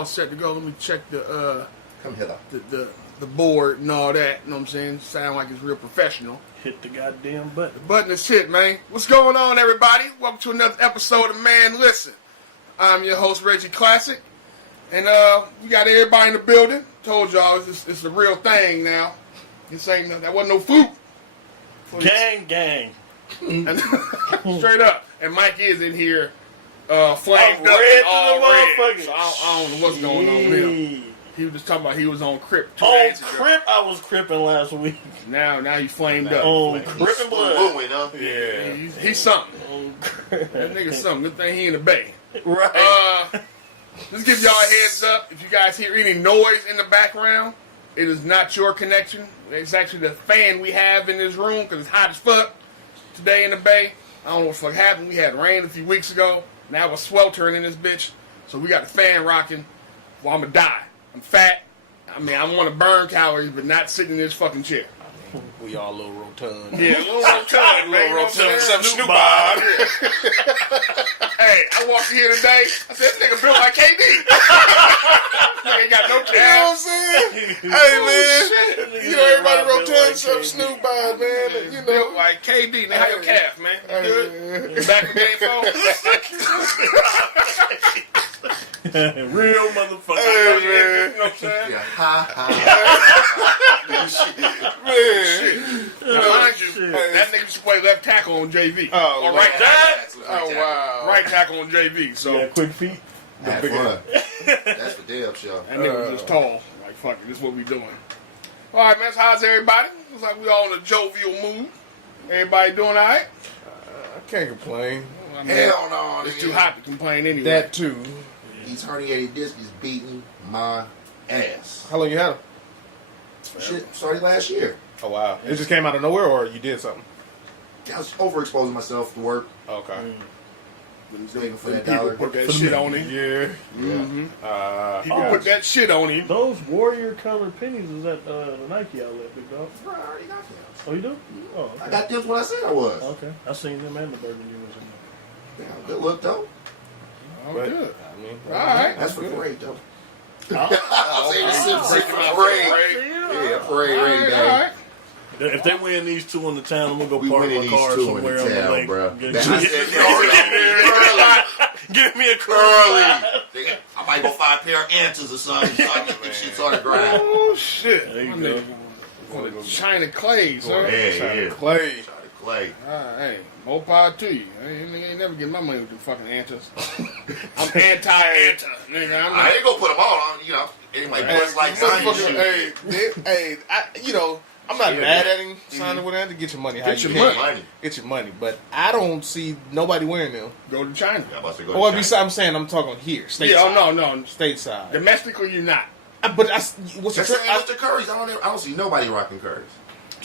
all set to go. Let me check the Come hither. the board and all that. You know what I'm saying? Sound like it's real professional. Hit the goddamn button. The button is hit, man. What's going on, everybody? Welcome to another episode of Man Listen. I'm your host, Reggie Classic. And we got everybody in the building. Told y'all it's the real thing now. This ain't that wasn't no fluke. Gang. And straight up. And Mike is in here flamed I'm up red all to the red. motherfucker. So I don't know what's going on with him. He was just talking about he was on Crip 2 On days ago. Crip, I was cripping last week. Now he flamed up. On Crip and blood. Huh? Yeah. He's something. On Crip. That nigga something. Good thing he in the Bay. Right. Let's give y'all a heads up. If you guys hear any noise in the background, it is not your connection. It's actually the fan we have in this room because it's hot as fuck today in the Bay. I don't know what the fuck happened. We had rain a few weeks ago. Now it's sweltering in this bitch. So we got the fan rocking. Well, I'm going to die. I'm fat. I mean, I want to burn calories, but not sitting in this fucking chair. We all a little rotund. Yeah, a little rotund, man. Some Snoop Bob. Hey, I walked in here today. I said, this nigga built like KD. Nigga ain't got no You know what I'm calves. saying? Hey, man. Shit. You know, everybody Built rotund like some KD. Snoop Bob, man. You Built know. like KD. Now, how your calf, man? You good? Hey, Back from game 4? Real motherfucker. man. You know what I'm saying? Yeah, ha ha. Man. Now, mind you, that nigga used to play left tackle on JV. Oh, or right tackle. Oh, wow. Right tackle on JV. So Yeah, quick feet. Have fun. That's for damn sure. that nigga was just tall. Like, fuck it, this is what we doing. All right, man, so how's everybody? Looks like we all in a jovial mood. Everybody doing all right? I can't complain. I mean, Hell no. it's nigga. too hot to complain anyway. That, too. These herniated discs is beating my ass. How long you had him? Shit started last year. Oh, wow. It just came out of nowhere, or you did something? I was overexposing myself to work. Okay. Waiting for that People dollar. put that shit on him. Yeah. Yeah. People put that shit on him. Those warrior colored pennies is at the Nike outlet, big dog. Bro, I already got them. Oh, you do? Oh, I okay. got them when I said I was. Okay. I seen them and the burgundy ones in Damn, good look though. Oh, But, good. I mean, All right. That's for parade though. there. I'll say the Simpsons Breaking for out parade. for Yeah, parade All ready right, day. all right. If they win these two in the town, I'm gonna go We park winning my car these two in somewhere the on the town, lake. bro. Get- I said, Give me a early. curly. I might go find a pair of antlers or something so I get this shit started grinding. Oh, shit. There you My go. nigga going to China Clay, son. Yeah. Clay. Clay. Hey, more power to you. I ain't never get my money with the fucking antas. I'm anti-anta, nigga. I'm I not. ain't gonna put them on, you know. Anyway, Hey, bust like motherfucker, Zion shoot. hey, you know, I'm not Yeah, mad man. at him signing with that to get your money. Get your can. money. Get your money. But I don't see nobody wearing them. Go to China. Yeah, I'm about to go Or to I'm saying I'm talking here, stateside. Yeah, oh, no. Stateside. Domestically, you're not. But what's the That's the with the Currys. I don't see nobody rocking Currys.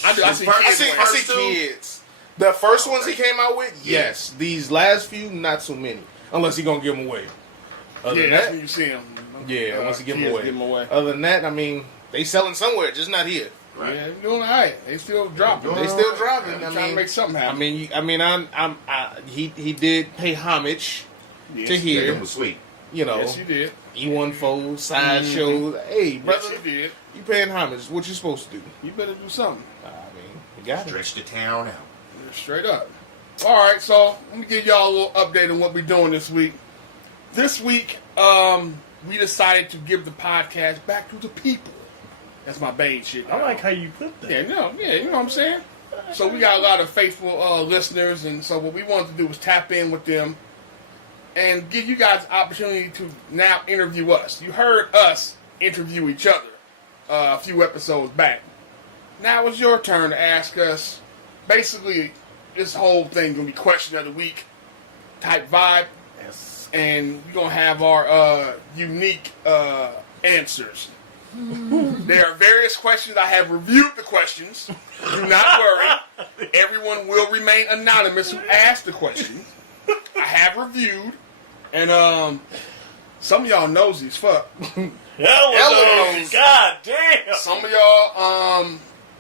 I do. I see First- kids I wearing see First two? kids. The first ones he came out with, Yeah. yes. These last few, not so many. Unless he gonna give them away. Other Yeah, than that's that, when you see them. yeah, unless he give them kids away. Give 'em away. Other than that, I mean, they selling somewhere, just not here. Right. Yeah, they're doing all right. They still dropping. Doing They all still right. driving. They're I trying to mean, make something happen. he did pay homage Yes, to Yeah, here. them was sweet. You know, Yes, you did. E14 side shows. Hey, brother, Yes, you did. you paying homage? What you supposed to do? You better do something. I mean, you got it. Stretch the town out. Straight up. All right, so let me give y'all a little update on what we're doing this week. This week, we decided to give the podcast back to the people. That's my Bane shit. I like how you put that. Yeah, you know what I'm saying? So we got a lot of faithful listeners, and so what we wanted to do was tap in with them and give you guys the opportunity to now interview us. You heard us interview each other a few episodes back. Now it's your turn to ask us. Basically, this whole thing gonna be question of the week type vibe, Yes. and we're gonna have our unique answers. There are various questions. I have reviewed the questions. Do not worry. Everyone will remain anonymous who asked the questions. I have reviewed, and some of y'all nosy as fuck. Ella knows. God damn. Some of y'all,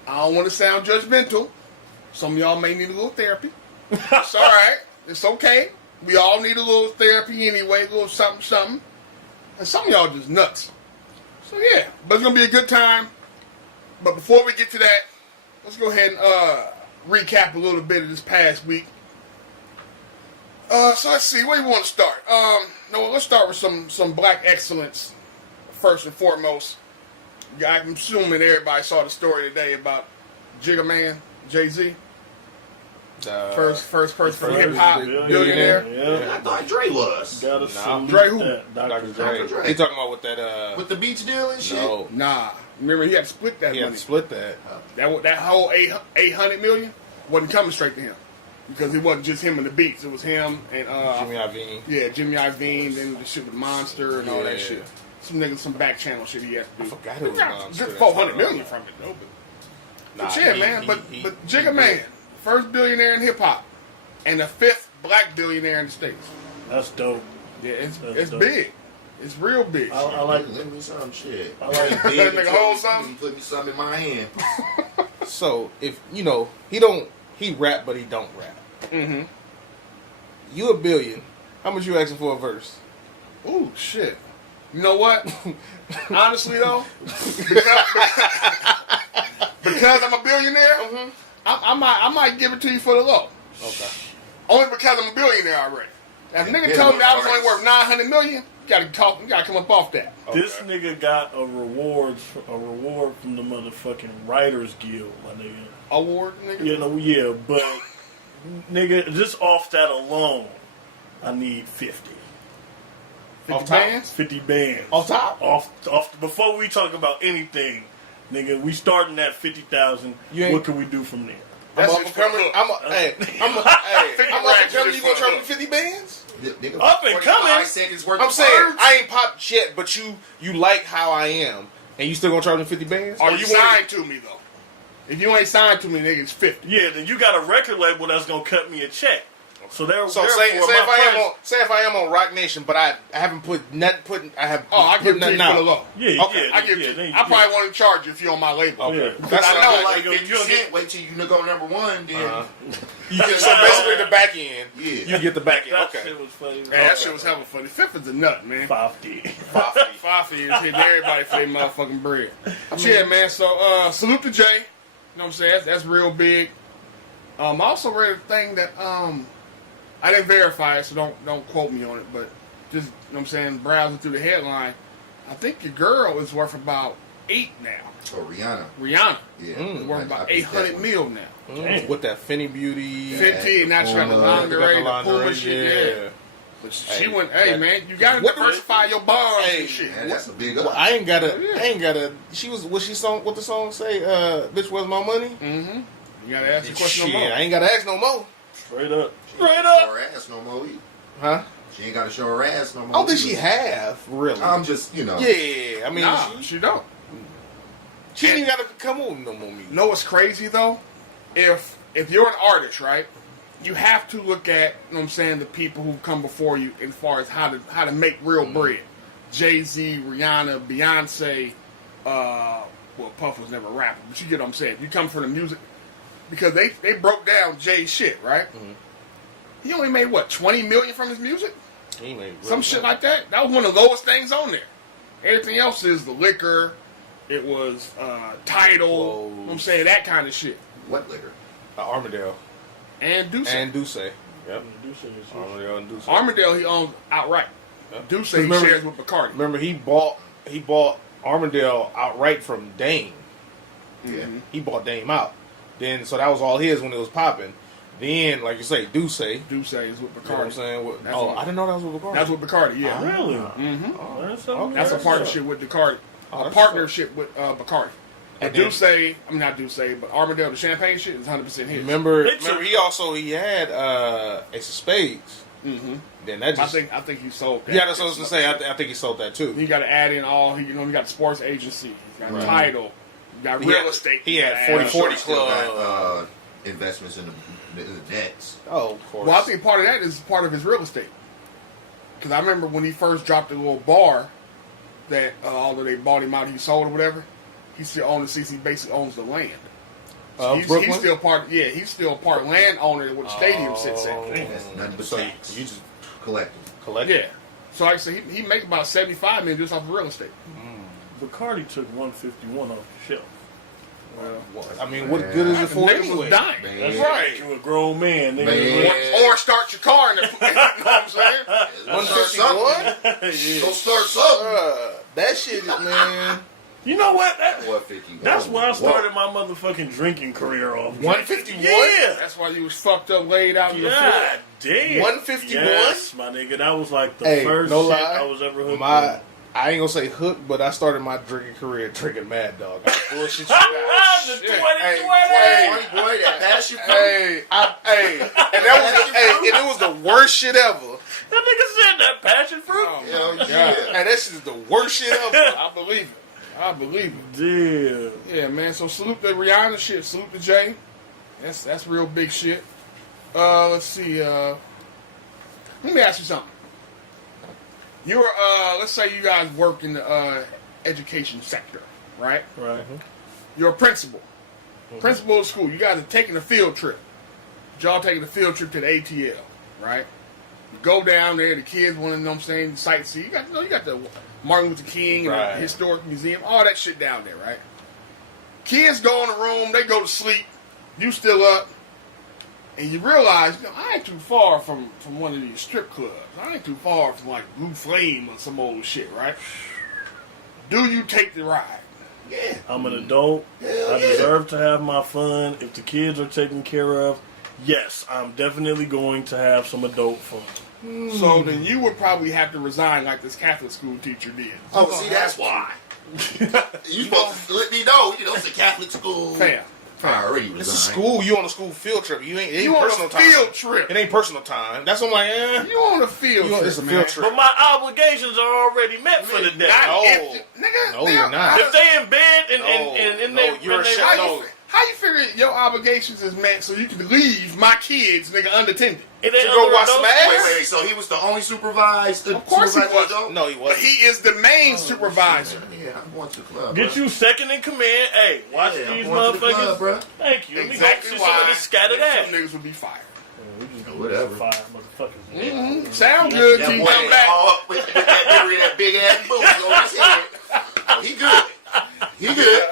I don't want to sound judgmental. Some of y'all may need a little therapy. It's all right. It's okay. We all need a little therapy anyway, a little something. And some of y'all just nuts. So yeah, but it's gonna be a good time. But before we get to that, let's go ahead and recap a little bit of this past week. So let's see, where you want to start? No, let's start with some black excellence first and foremost. I'm assuming everybody saw the story today about Jigga Man, Jay-Z. First person from hip hop billionaire. Yeah. I thought Dre was. Gotta salute Dre who? that, Dr. Dr. Dre. Dre. He talking about with that With the beach deal and shit? no. Nah, remember he had to split that He had money. to split that. That whole 800 million wasn't coming straight to him because it wasn't just him and the Beats. It was him and Jimmy Iovine. yeah, Jimmy Iovine, then the shit with Monster and all that Yeah. shit. Some niggas, some back channel shit he had to do. I forgot it was Monster. Good 400 million from it though. But yeah, man. But Jigga Man, first billionaire in hip hop, and the 5th black billionaire in the States. That's dope. Yeah, That's it's dope. big. It's real big. I like. Let me some shit. I like Better make a whole something. Put me something in my hand. So if he rap but he don't rap. Mm-hmm. You a billion. How much you asking for a verse? Ooh, shit. You know what? Honestly, though, because I'm a billionaire, I might give it to you for the low. Okay. Only because I'm a billionaire already. Now, if a nigga Yeah, told me I was artists. only worth 900 million, you gotta come up off that. This nigga got a reward from the motherfucking Writers Guild, my nigga. Award, nigga. You know, yeah, but nigga, just off that alone, I need 50. 50 Off top? bands? 50 bands. Off top? Off. Before we talk about anything, nigga, we starting at 50,000. You ain't- What can we do from there? I'm That's up it and for the coming. hook. I'm up and coming. You gonna charge me hook. 50 bands? Nigga, Up and 45 coming. seconds worth I'm of saying words. I ain't popped yet, but you like how I am, and you still gonna charge me 50 bands? Are you signed to me, though? If you ain't signed to me, nigga, it's 50. Yeah, then you got a record label that's gonna cut me a check. So there. So therefore, say my if I am on Rock Nation, but I haven't I have Oh, I give put it to you nothing for the out. low. Yeah, Okay, yeah, I give yeah, it to you. then- I probably won't even charge you if you're on my label. Okay, Yeah. that's I I know, know, like like, 50 you'll cent. get- Wait till you go number one, then. So basically, the back end, Yeah. you get the back end. That Okay. shit was funny. Man, that shit was hella funny. Fifth is a nut, man. 50. Fafi is hitting everybody for their motherfucking bread. Yeah, man. So, salute to Jay. You know what I'm saying? That's real big. I also read a thing that I didn't verify it, so don't quote me on it. But just, you know what I'm saying, browsing through the headline, I think your girl is worth about 8 now. Oh, Rihanna. Rihanna Yeah. is worth I about think 800 that mil now. Damn. With that Fenty Beauty, 50, and now she got the lingerie, the Puma shit, yeah. But she Hey, went, hey that- man, you gotta What- diversify your bonds Hey, and shit. Man, that's a big Well, up. I ain't gotta. She was. What the song say? Bitch, where's my money? Mm-hmm. You gotta ask the question Shit, no more. I ain't gotta ask no more. Straight up. She ain't Straight gotta up. show her ass no more. either. Huh? She ain't got to show her ass no more. I don't think either. she have really. I'm just, you know. Yeah, I mean, Nah, she don't. she ain't even gotta come on no more music. You know what's crazy though? If you're an artist, right, you have to look at, you know what I'm saying, the people who come before you as far as how to make real bread. Jay-Z, Rihanna, Beyonce, well, Puff was never a rapper, but you get what I'm saying. You come from the music because they broke down Jay's shit, right? Mhm. He only made what, 20 million from his music? He ain't really Some shit like that. That was one of the lowest things on there. Everything else is the liquor. It was Tidal. You know what I'm saying, that kind of shit. What liquor? Armadale And Duce. and Duce. Yep. Do say this shit. Armadale and Duce. Armadale he owns outright. Yep. Duce he Remember- shares with Bacardi. Remember, he bought Armadale outright from Dame. Yeah. He bought Dame out. Then so that was all his when it was popping. Then, like you say, Duce. You Duce is with know what I'm Bacardi. saying? That's I what- didn't know that was with Bacardi. That's with Bacardi, yeah. Really? Mm-hmm. Oh, Learn something That's a new. partnership with Bacardi. Oh, A that's partnership with Bacardi. But And then- Duce, I mean not Duce, but Armadale, the champagne shit is 100% his. Remember, They took- he had Ace of Spades. Mm-hmm. Then that just I think he sold that. yeah, that's what I was gonna say. I think he sold that too. He got to add in all. He got the sports agency. He got Right. Title. He got He real had- estate. he had gotta 40 add. 40 Still got, Club. investments in the debts. Oh, of course. Well, I think part of that is part of his real estate. Because I remember when he first dropped a little bar that although they bought him out, he sold or whatever. He still owns the He basically owns the land. Brooklyn. He's still part. Yeah, he's still part landowner where the stadium sits at. That's nothing but So tax. you just Collecting. collect. Yeah. So like I said, he make about $75 million just off of real estate. Bacardi took 151 off the shelf. Well, I mean, what good is it for niggas anyway? was dying. Man. That's Right. You a grown man, nigga. Man. Or start your car in the. You know what I'm saying? 151? Yeah. Go start something. That shit is, man. You know what? 150. That's where I started my motherfucking drinking career off. 151? Yeah. That's why you was fucked up, laid out in the floor. God damn. 151? Yes, my nigga. That was like the Hey, first no shit lie. I was ever hooked My, on. I ain't gonna say hooked, but I started my drinking career drinking Mad Dog. Bullshit you The 20, got. Hey, 20. Funny boy, that passion fruit. Hey, and it was the worst shit ever. That nigga said that passion fruit. Oh, Hell my yeah. God. And that shit is the worst shit ever. I believe it. I believe it. Damn. Yeah, man. So salute the Rihanna shit. Salute the Jay. That's real big shit. Let's see. Let me ask you something. You're let's say you guys work in the education sector, right? Right. You're a principal. Principal of school. You guys are taking a field trip. Y'all taking a field trip to the ATL, right? You go down there, the kids want to know what I'm saying, sightsee. You got the Martin Luther King and Right. the Historic Museum, all that shit down there, right? Kids go in the room, they go to sleep, you still up, and you realize, I ain't too far from one of these strip clubs. I ain't too far from like Blue Flame or some old shit, right? Do you take the ride? Yeah. I'm an adult. Hell I yeah. deserve to have my fun. If the kids are taken care of, yes, I'm definitely going to have some adult fun. So then you would probably have to resign like this Catholic school teacher did. Oh, see, that's why. You supposed to let me know. It's a Catholic school. Fam. I already It's a resigned. school. You on a school field trip. It ain't You on personal a time. field trip. It ain't personal time. That's what I'm like, You on a field trip, it's a man. field trip. But my obligations are already met for the day. Not No. if, nigga, No, you're not. If they in bed and No, you're a shit. How No. you figure your obligations is met so you can leave my kids, nigga, unattended? it ain't To go other watch adults. some ass? Wait. So he was the only supervised? Of course he supervised was. adult? No, he But wasn't. he is the main supervisor. Yeah, I'm going to the club. Get bro. you second in command. Hey, watch Yeah, I'm these going to the motherfuckers. club, bro. Thank you. Let me Exactly go see some of why this scattered some ass. niggas would be fired. Whatever. Five motherfuckers. Mm-hmm. Sound good That till you boy come back. all up with that nigga, that big ass booty on his head. Oh, he good. He good.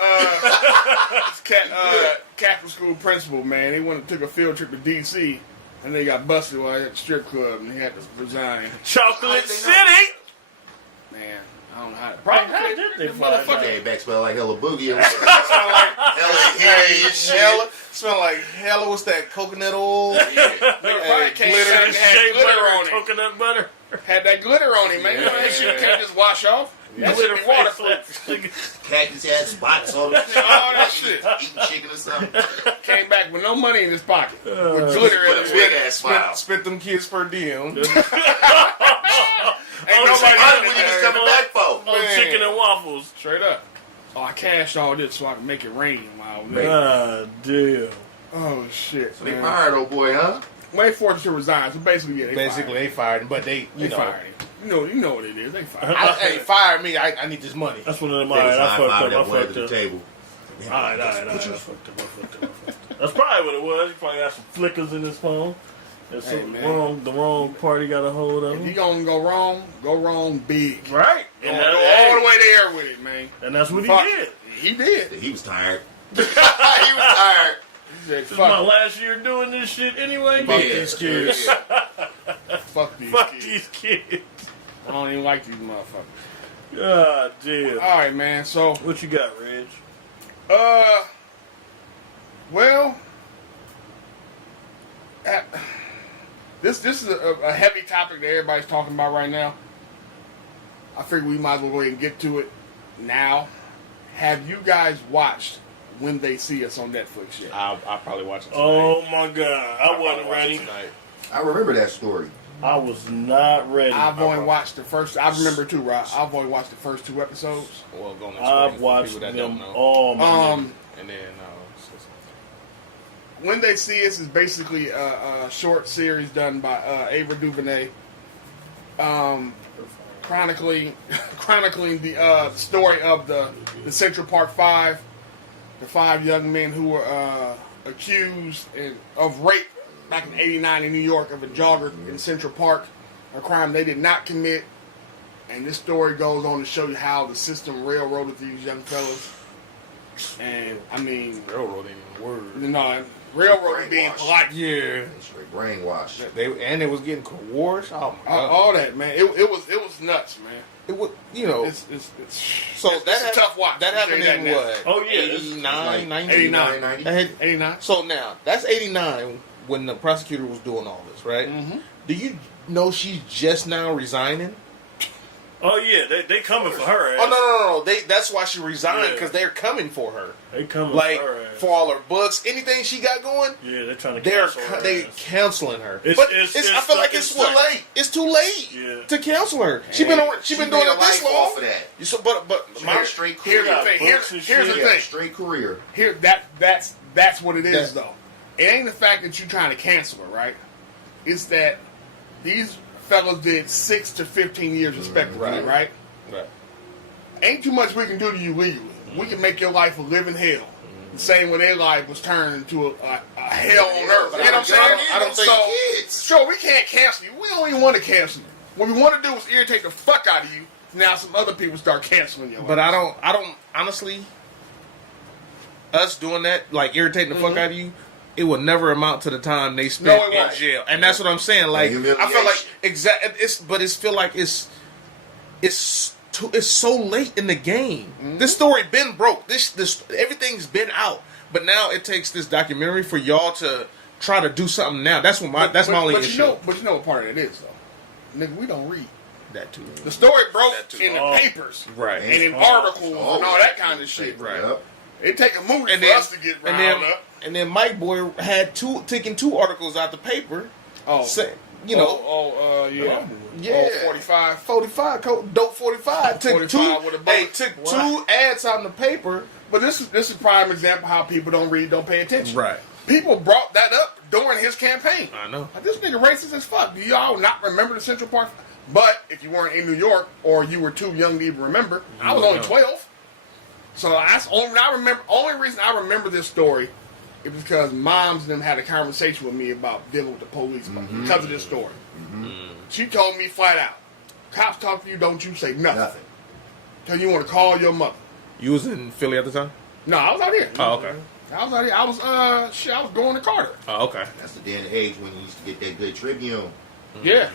Catholic school principal, man, they went and took a field trip to D.C. and they got busted while at the strip club and he had to resign. Chocolate They City. Man, I don't know how to. How did they the find motherfucker. Came back smell like hella boogie. Smell like Hella hairy and shit. hella. Smell like hella. What's that? Coconut oil. Nigga probably came glitter. back and had Shea glitter butter on and it. coconut butter. Had that glitter on him, man. You know that shit you can't just wash off. That shit Glitter be waterproof. Cactus had spots on it. All that shit. Eating chicken or something. Came back with no money in his pocket. With glitter in With his a big head. ass smile. Spent them kids per diem. Ain't Nobody nobody when he was coming back for. Oh, chicken and waffles. Straight up. Oh, I cashed all this so I can make it rain while I was there. God damn. Oh, shit. So they man. fired old boy, huh? Wait for it to resign. So basically, yeah, they Basically, they fired him, but they fired him. You know what it is. They fired him. Hey, fire me. I need this money. That's one of them. They All right, was I high fucked five up. that I boy fucked to the up. table. All right. I fucked up. That's probably what it was. He probably got some flickers in his phone. That's Hey, some man. the wrong party got a hold of If you him. gonna go wrong big. Right. Go And, all the way there with it, man. and that's what he Fuck. did. He did. He was tired. He was tired. He said, This is my fuck, last year doing this shit anyway. Fuck Yeah. these kids. Yeah. Fuck these Fuck kids. these kids. I don't even like these motherfuckers. God damn. All right, man. So, What you got, Reg? well, this is a heavy topic that everybody's talking about right now. I figure we might as well go ahead and get to it now. Have you guys watched When They See Us on Netflix yet? I'll probably watch it tonight. Oh my God. I wasn't I'll watch it ready. tonight. I remember that story. I was not ready. I've only watched the first. I remember too, Rob. I've only watched the first 2 episodes. Well, go on and I've explain for watched people that them don't know. all. My nigga. And then, When They See Us is basically a short series done by Ava DuVernay, chronicling the story of the Central Park Five, the 5 young men who were accused of rape back in '89 in New York of a jogger in Central Park, a crime they did not commit. And this story goes on to show you how the system railroaded these young fellas. And I mean, Railroad ain't even a word. you know, railroading being Brainwash. polite. Yeah. Straight brainwash. It was getting coerced. Oh my god. All that, man. It was nuts, man. It was, you know. It's So it's that a tough watch. That I'll tell happened you in that what? Oh, yeah. 89, 90? 89. 90. 89. So now that's 89 when the prosecutor was doing all this, right? Mm-hmm. Do you know she's just now resigning? Oh yeah, they coming for her ass. Oh no! That's why she resigned, Yeah. because they're coming for her. They coming Like for her ass. for all her books, anything she got going, Yeah, they're trying to they're cancel her they ass. canceling her. It's- but it's- I it's feel like too it's what? late. It's too late Yeah. to cancel her. She been doing She it made a this life long. off of that. You so, but She my had a straight Here's career. the thing. books and Here's the shit. Yeah, thing. straight career. Here that's what it is That- though. It ain't the fact that you're trying to cancel her, right? It's that these fellas did 6 to 15 years respectively, Right. right? right. Ain't too much we can do to you legally. We can make your life a living hell. The same way their life was turned into a hell on earth. But You know what I'm saying? I don't think So, kids. sure, we can't cancel you. We don't even want to cancel you. What we want to do is irritate the fuck out of you. Now some other people start canceling you. But I don't honestly. Us doing that, like irritating the fuck out of you, it will never amount to the time they spent No, it in won't. jail, and that's what I'm saying. Like I feel like Humiliation. it's feel like it's so late in the game. This story been broke. This everything's been out, but now it takes this documentary for y'all to try to do something now. That's what my only but issue. But you know what part of it is though, nigga. We don't read. That too. The story broke That too. in the Oh. papers, Right. and in Oh. articles and all that kind of shit. Right. Yep. It take a movie And for then us to get and riled then up. and then Mike Boy had taking 2 articles out the paper. Oh, Say, you know. yeah, Yeah. 45. 45, dope 45. Took 45 with a bullet. took What? 2 ads out in the paper. But this is prime example how people don't read, don't pay attention. Right. People brought that up during his campaign. I know. Like, this nigga racist as fuck. Do y'all not remember the Central Park? But if you weren't in New York or you were too young to even remember, I was only 12. So that's only reason I remember this story is because moms and them had a conversation with me about dealing with the police because of this story. She told me flat out, cops talk to you, don't you say nothing. Nothing. Tell you want to call your mother. You was in Philly at the time? No, I was out here. Oh, okay. I was out here. I was going to Carter. Oh, okay. That's the day and age when you used to get that good Tribune. Yeah.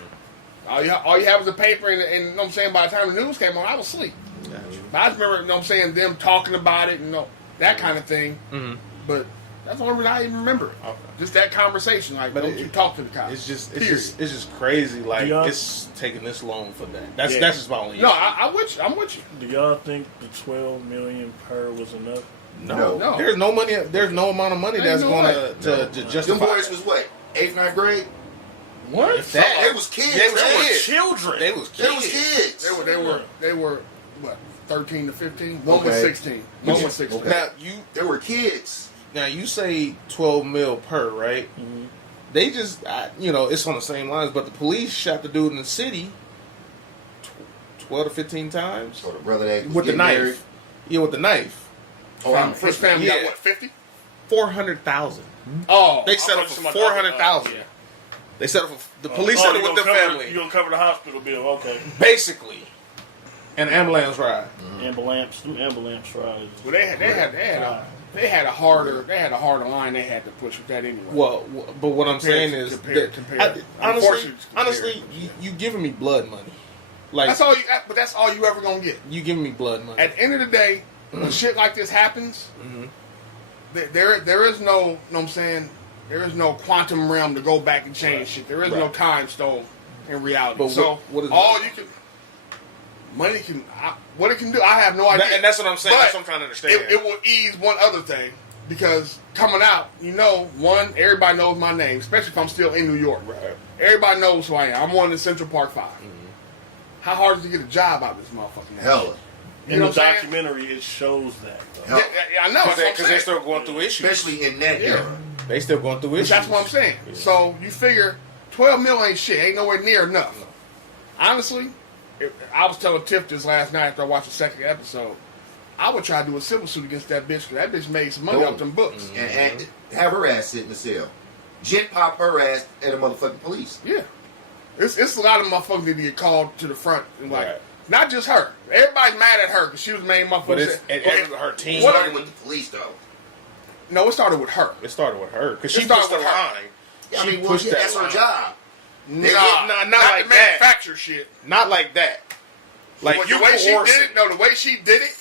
All you had was a paper, and you know what I'm saying, by the time the news came on, I was asleep. Gotcha. But I just remember, you know what I'm saying, them talking about it and that kind of thing. Mm-hmm. But that's the only reason I even remember it. Okay. Just that conversation, like, But don't you talk to the cops. It's just Period. it's just crazy. Like Yeah. it's taking this long for that. That's Yeah. just my only No, issue. I'm with you. I'm with you. Do y'all think the $12 million per was enough? No. There's no money. There's no amount of money Ain't that's no going way. to Them justify. boys was what? 8th, 9th grade? What? If that- They was kids. They was man. kids. Children. They was They was kids. kids. They were what, 13 to 15? One was Okay. 16. One was 16. Okay. Now They were kids. you say 12 mil per, right? Mhm. They just it's on the same lines, but the police shot the dude in the city 12 to 15 times So the brother that was with the getting knife. married- Yeah, with the knife. Oh, I'm His family Yeah. got what, 50? 400,000. Oh. They settled for 400,000. Yeah. They settled for the police Oh, settled you with the gonna cover- family, You gonna cover the hospital bill? Okay. basically. An ambulance ride. Ambulance rides. Well, they had a harder line they had to push with that anyway. Well, but what I'm saying is, Compared. honestly, Unfortunately, you giving me blood money. Like that's all you. But that's all you ever gonna get. you giving me blood money. At the end of the day, when shit like this happens, there is no. Know what I'm saying? There is no quantum realm to go back and change shit. There is no Right. time stone in reality. But so what is all money? you can. Money can. What it can do, I have no idea. And that's what I'm saying. But That's what I'm trying to understand. It will ease one other thing because coming out, one, everybody knows my name, especially if I'm still in New York. Right. Everybody knows who I am. I'm on the Central Park 5. How hard is it to get a job out of this motherfucking Hella. You In know the what I'm saying? documentary, it shows that. Though. Hell. Yeah, I know. That's what I'm Because they're saying. still going through issues. Especially in that Yeah. era. They still going through issues. That's what I'm saying. So you figure 12 mil ain't shit. Ain't nowhere near enough. Honestly, I was telling Tiff this last night after I watched the second episode. I would try to do a civil suit against that bitch because that bitch made some money Boom. off them books. And have her ass sit in the cell. Gent pop her ass at a motherfucking police. Yeah. It's a lot of motherfuckers that get called to the front and like Right. Not just her. Everybody's mad at her because she was the main motherfucker. But it's her It team. started with the police, though. No, it started with her. It started with her because It she started pushed the with her. line. Yeah, I She mean, well, pushed yeah, that that's her line. job. Not like the that. manufacturer shit. Not like that. Like But you the way she coercing. did it, no, the way she did it,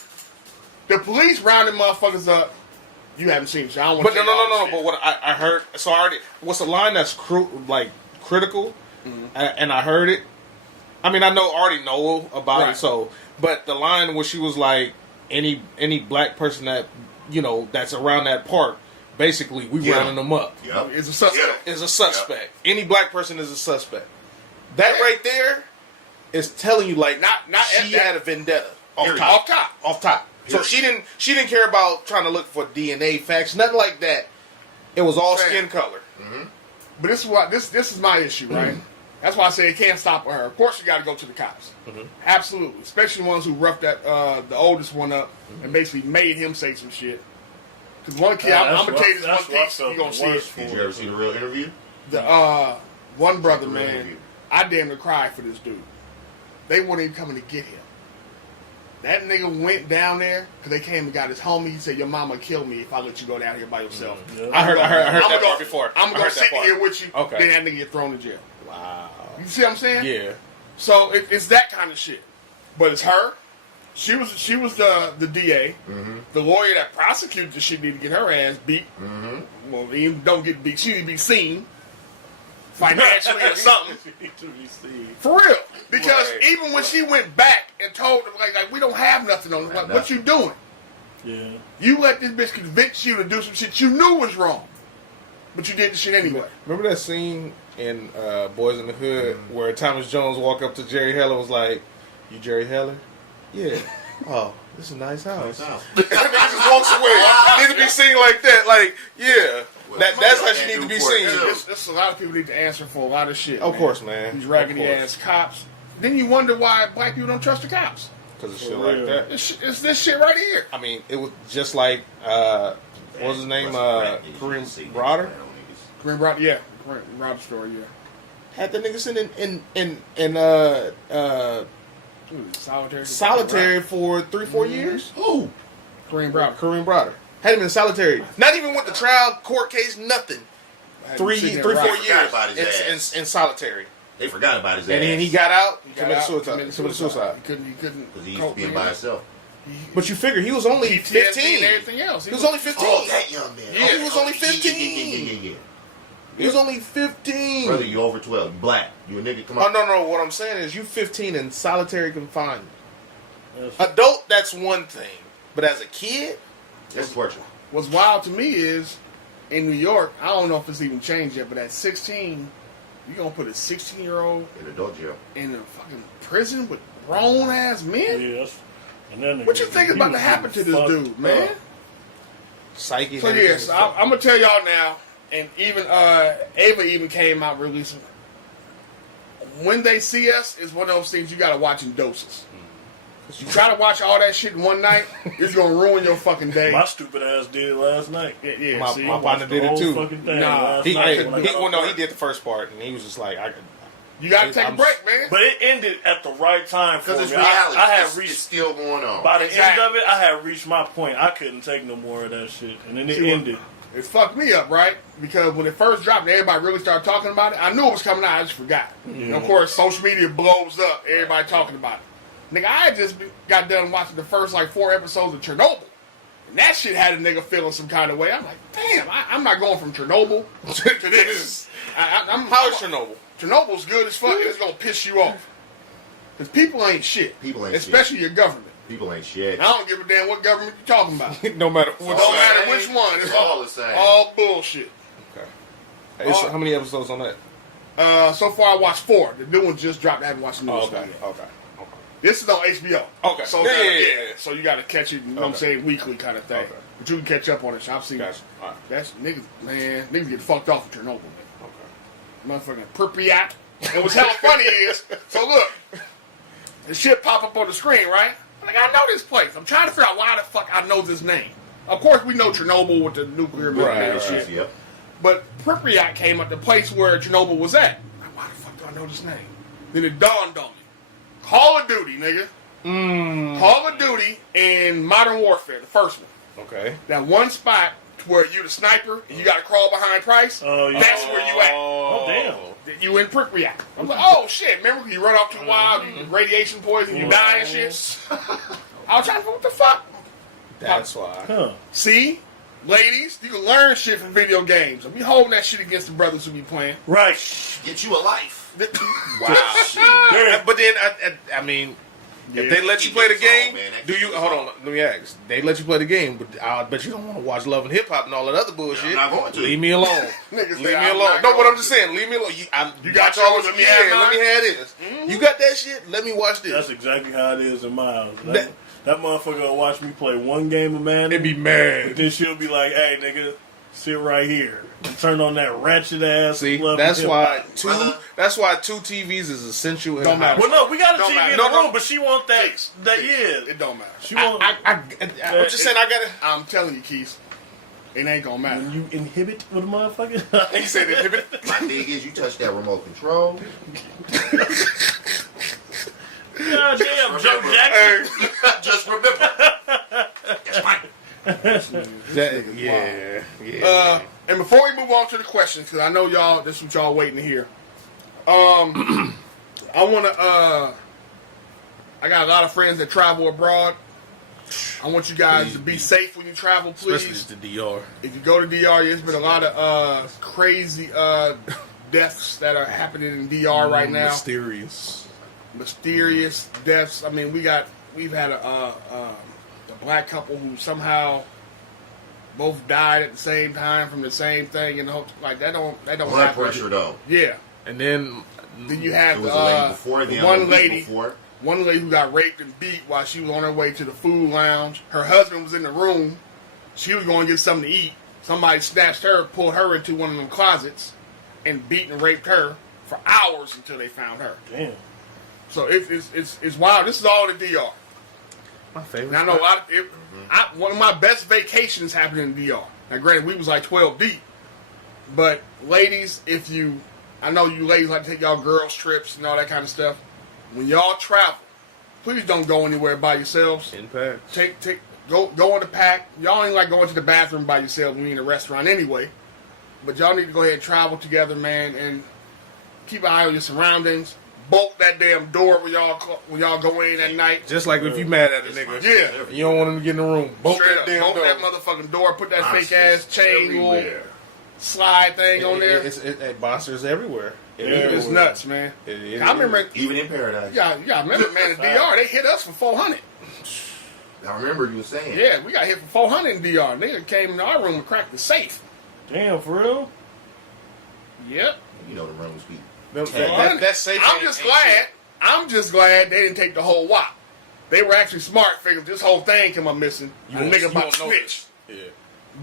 the police rounded motherfuckers up. You haven't seen it, so I don't want But to no. But what I heard, so I already, what's a line that's critical, and I heard it. I mean, already know about Right. it. So, but the line where she was like, any black person that that's around that park, basically we Yeah. rounding them up. Yep. It's a suspect. Yeah. Is a suspect. Any black person is a suspect. That right there is telling you like Not she that- had a vendetta Period. Off top. off top. So Period. she didn't care about trying to look for DNA facts, nothing like that. It was all Fair. skin color. But this is what this is my issue, right? That's why I say it can't stop with her. Of course, you got to go to the cops. Absolutely, especially the ones who roughed that the oldest one up and basically made him say some shit. Because one kid, I'm gonna tell you this one piece, you gonna see it. Did you ever see the real interview? The one brother, The real man, interview. I damn near cried for this dude. They weren't even coming to get him. That nigga went down there because they came and got his homie. He said, "Your mama killed me if I let you go down here by yourself." Yeah. I heard I'ma that go- part before. I'm I gonna heard sit that part. here with you. Okay. Then that nigga get thrown in jail. Wow. You see what I'm saying? Yeah. So it's that kind of shit. But it's her. She was the DA. The lawyer that prosecuted the shit need to get her ass beat. Well, even don't get beat. She need to be seen financially or something. To be seen. For real. Because Right. even when she went back and told them, like we don't have nothing on it. Like, what you doing? Yeah. You let this bitch convince you to do some shit you knew was wrong. But you did the shit anyway. Remember that scene in Boys in the Hood where Thomas Jones walked up to Jerry Heller and was like, "You Jerry Heller?" Yeah. Oh, this is a nice house. Nice house. That nigga just walks away. Need to be seen like that. Like, yeah. Well, That's how that she need to dude be for it, seen. too. There's a lot of people need to answer for a lot of shit. Of course, man. These raggedy Of course. ass cops. Then you wonder why black people don't trust the cops. Because of For shit real. like that. It's this shit right here. I mean, it was just like, what was his name? Kareem Brodder? Green Broad, yeah. Green Broad story, yeah. Had the nigga sitting in Solitary. solitary for 3-4 years. Who? Green Broad. Kareem Brodder. Had him in solitary. Not even with the trial, court case, nothing. 4 Sitting there years Forgot about his ass. in solitary. They forgot about his ass. And then he got out, Got committed out, suicide. Committed suicide. He couldn't. Because he used to cope be with by it. himself. But you figure he was only PTSD 15. and everything else. He was only 15. Oh, that young man. Yeah. Oh, He was only yeah, 15. Yeah. He was only 15. Brother, you over 12. You black. You a nigga. Come Oh, on. no. What I'm saying is you 15 in solitary confinement. That's- Adult, that's one thing. But as a kid, That's torture. What's wild to me is in New York, I don't know if it's even changed yet, but at 16, you gonna put a 16-year-old In adult jail. in a fucking prison with grown ass men? Yes. And then What you think is about to happen to this dude, man? psyche. So yes, I'm gonna tell y'all now, and even Ava even came out releasing. When they see us, is one of those things you gotta watch in doses. You try to watch all that shit in one night, it's gonna ruin your fucking day. My stupid ass did it last night. Yeah, My- see? my I watched partner the did it whole too. fucking thing Nah. last He, night hey, when I he, got well, no, off he work. did the first part, and he was just like, You gotta take a I'm- break, man. But it ended at the right time for Because me. it's reality. I had It's reached still going on. by the end Exactly. of it. I had reached my point. I couldn't take no more of that shit, and then it See, what- ended. It fucked me up, right? Because when it first dropped and everybody really started talking about it, I knew it was coming out, I just forgot. And of course, social media blows up, everybody talking about it. Nigga, I had just got done watching the first 4 episodes of Chernobyl. And that shit had a nigga feeling some kind of way. I'm like, damn, I'm not going from Chernobyl to this. "How is Chernobyl?" Chernobyl's good as fuck, and it's gonna piss you off. Because people ain't shit. People ain't Especially your government. People ain't shit. I don't give a damn what government you're talking about. No matter what. Don't matter which one. It's all the same. All bullshit. Okay. How many episodes on that? So far I watched 4. The new one just dropped. I haven't watched the newest one yet. Okay. This is on HBO. Okay. So Yeah. So you got to catch it. You know what I'm Okay. saying, weekly kind of thing. Okay. But you can catch up on it. So I've seen Gotcha. All right. that's niggas. Man, niggas get fucked off in Chernobyl. Man. Okay. Motherfucking Pripyat. And what's hella funny is, so look, the shit pop up on the screen, right? I'm like, I know this place. I'm trying to figure out why the fuck I know this name. Of course, we know Chernobyl with the nuclear meltdown and Right. shit. Yep. But Pripyat came up, the place where Chernobyl was at. Like, why the fuck do I know this name? Then it dawned on me. Call of Duty, nigga. Call of Duty and Modern Warfare, the first one. Okay. That one spot where you the sniper and you got to crawl behind Price. Oh, yeah. That's where you at. Oh, damn. You in prick react. I'm like, oh shit! Remember you run off too wild, you radiation poison, you die and shit. I was trying to what the fuck. That's why. Huh. See, ladies, you can learn shit from video games. I'm be holding that shit against the brothers who be playing. Right. Get you a life. Wow. But then I mean, if they let you play the game, do you? Hold on, let me ask. They let you play the game, but I bet you don't want to watch Love and Hip Hop and all that other bullshit. I'm not going to. Leave me alone. Niggas Leave say me I'm alone. not No, going what I'm to. just saying. Leave me alone. You got watch all yours, this. let me have Let me mine. have this. You got that shit. Let me watch this. That's exactly how it is in my house. That- That motherfucker will watch me play one game of Madden. They be But mad. then she'll be like, hey, nigga, sit right here. And turn on that ratchet ass. See, Love that's and why Hip-Hop. two. That's why two TVs is essential in Don't the matter. house. Well, no, we got a Don't TV matter. in No, the no. room, but she want that. That It yeah. don't matter. She want. I'm just saying. I gotta. I'm telling you, Keith, it ain't gonna matter. when you inhibit with a motherfucker. He said it. My thing is, you touch that remote control. God damn, Joe Remember. Jackson. Just remember. That's right. Yeah. And before we move on to the questions, because I know y'all, this is what y'all waiting to hear. I wanna. I got a lot of friends that travel abroad. I want you guys to be safe when you travel, Especially please. the DR. If you go to DR, there's been a lot of crazy deaths that are happening in DR right now. Mysterious deaths. I mean, we've had a black couple who somehow both died at the same time from the same thing, and like that don't Blood happen. pressure, though. Yeah. And then Then you have It was a lady before, the other one week lady. before. One lady who got raped and beat while she was on her way to the food lounge. Her husband was in the room. She was going to get something to eat. Somebody snatched her, pulled her into one of them closets, and beat and raped her for hours until they found her. Damn. So it's wild. This is all in the DR. my favorite. And I know a lot of one of my best vacations happened in the DR. Now, granted, we was like 12 deep, but ladies, I know you ladies like to take y'all girls trips and all that kind of stuff. When y'all travel, please don't go anywhere by yourselves. Impact. Go in the pack. Y'all ain't like going to the bathroom by yourselves when you're in a restaurant anyway. But y'all need to go ahead and travel together, man, and keep an eye on your surroundings. Bolt that damn door when y'all go in at night. Just like if you mad at a nigga. Yeah. You don't want him to get in the room. Bolt Straight that up, damn bolt door. that motherfucking door. Put that fake Monsters ass chain little everywhere. slide thing on there. Monsters everywhere. It's nuts, man. I remember. Even in paradise. Yeah, remember, man, the DR, they hit us for 400. I remember you were saying. Yeah, we got hit for 400 in DR. Nigga came in our room and cracked the safe. Damn, for real? Yep. You know the rooms be. That's safe. I'm just glad they didn't take the whole wop. They were actually smart, figured this whole thing came up missing. A nigga about to snitch. Yeah.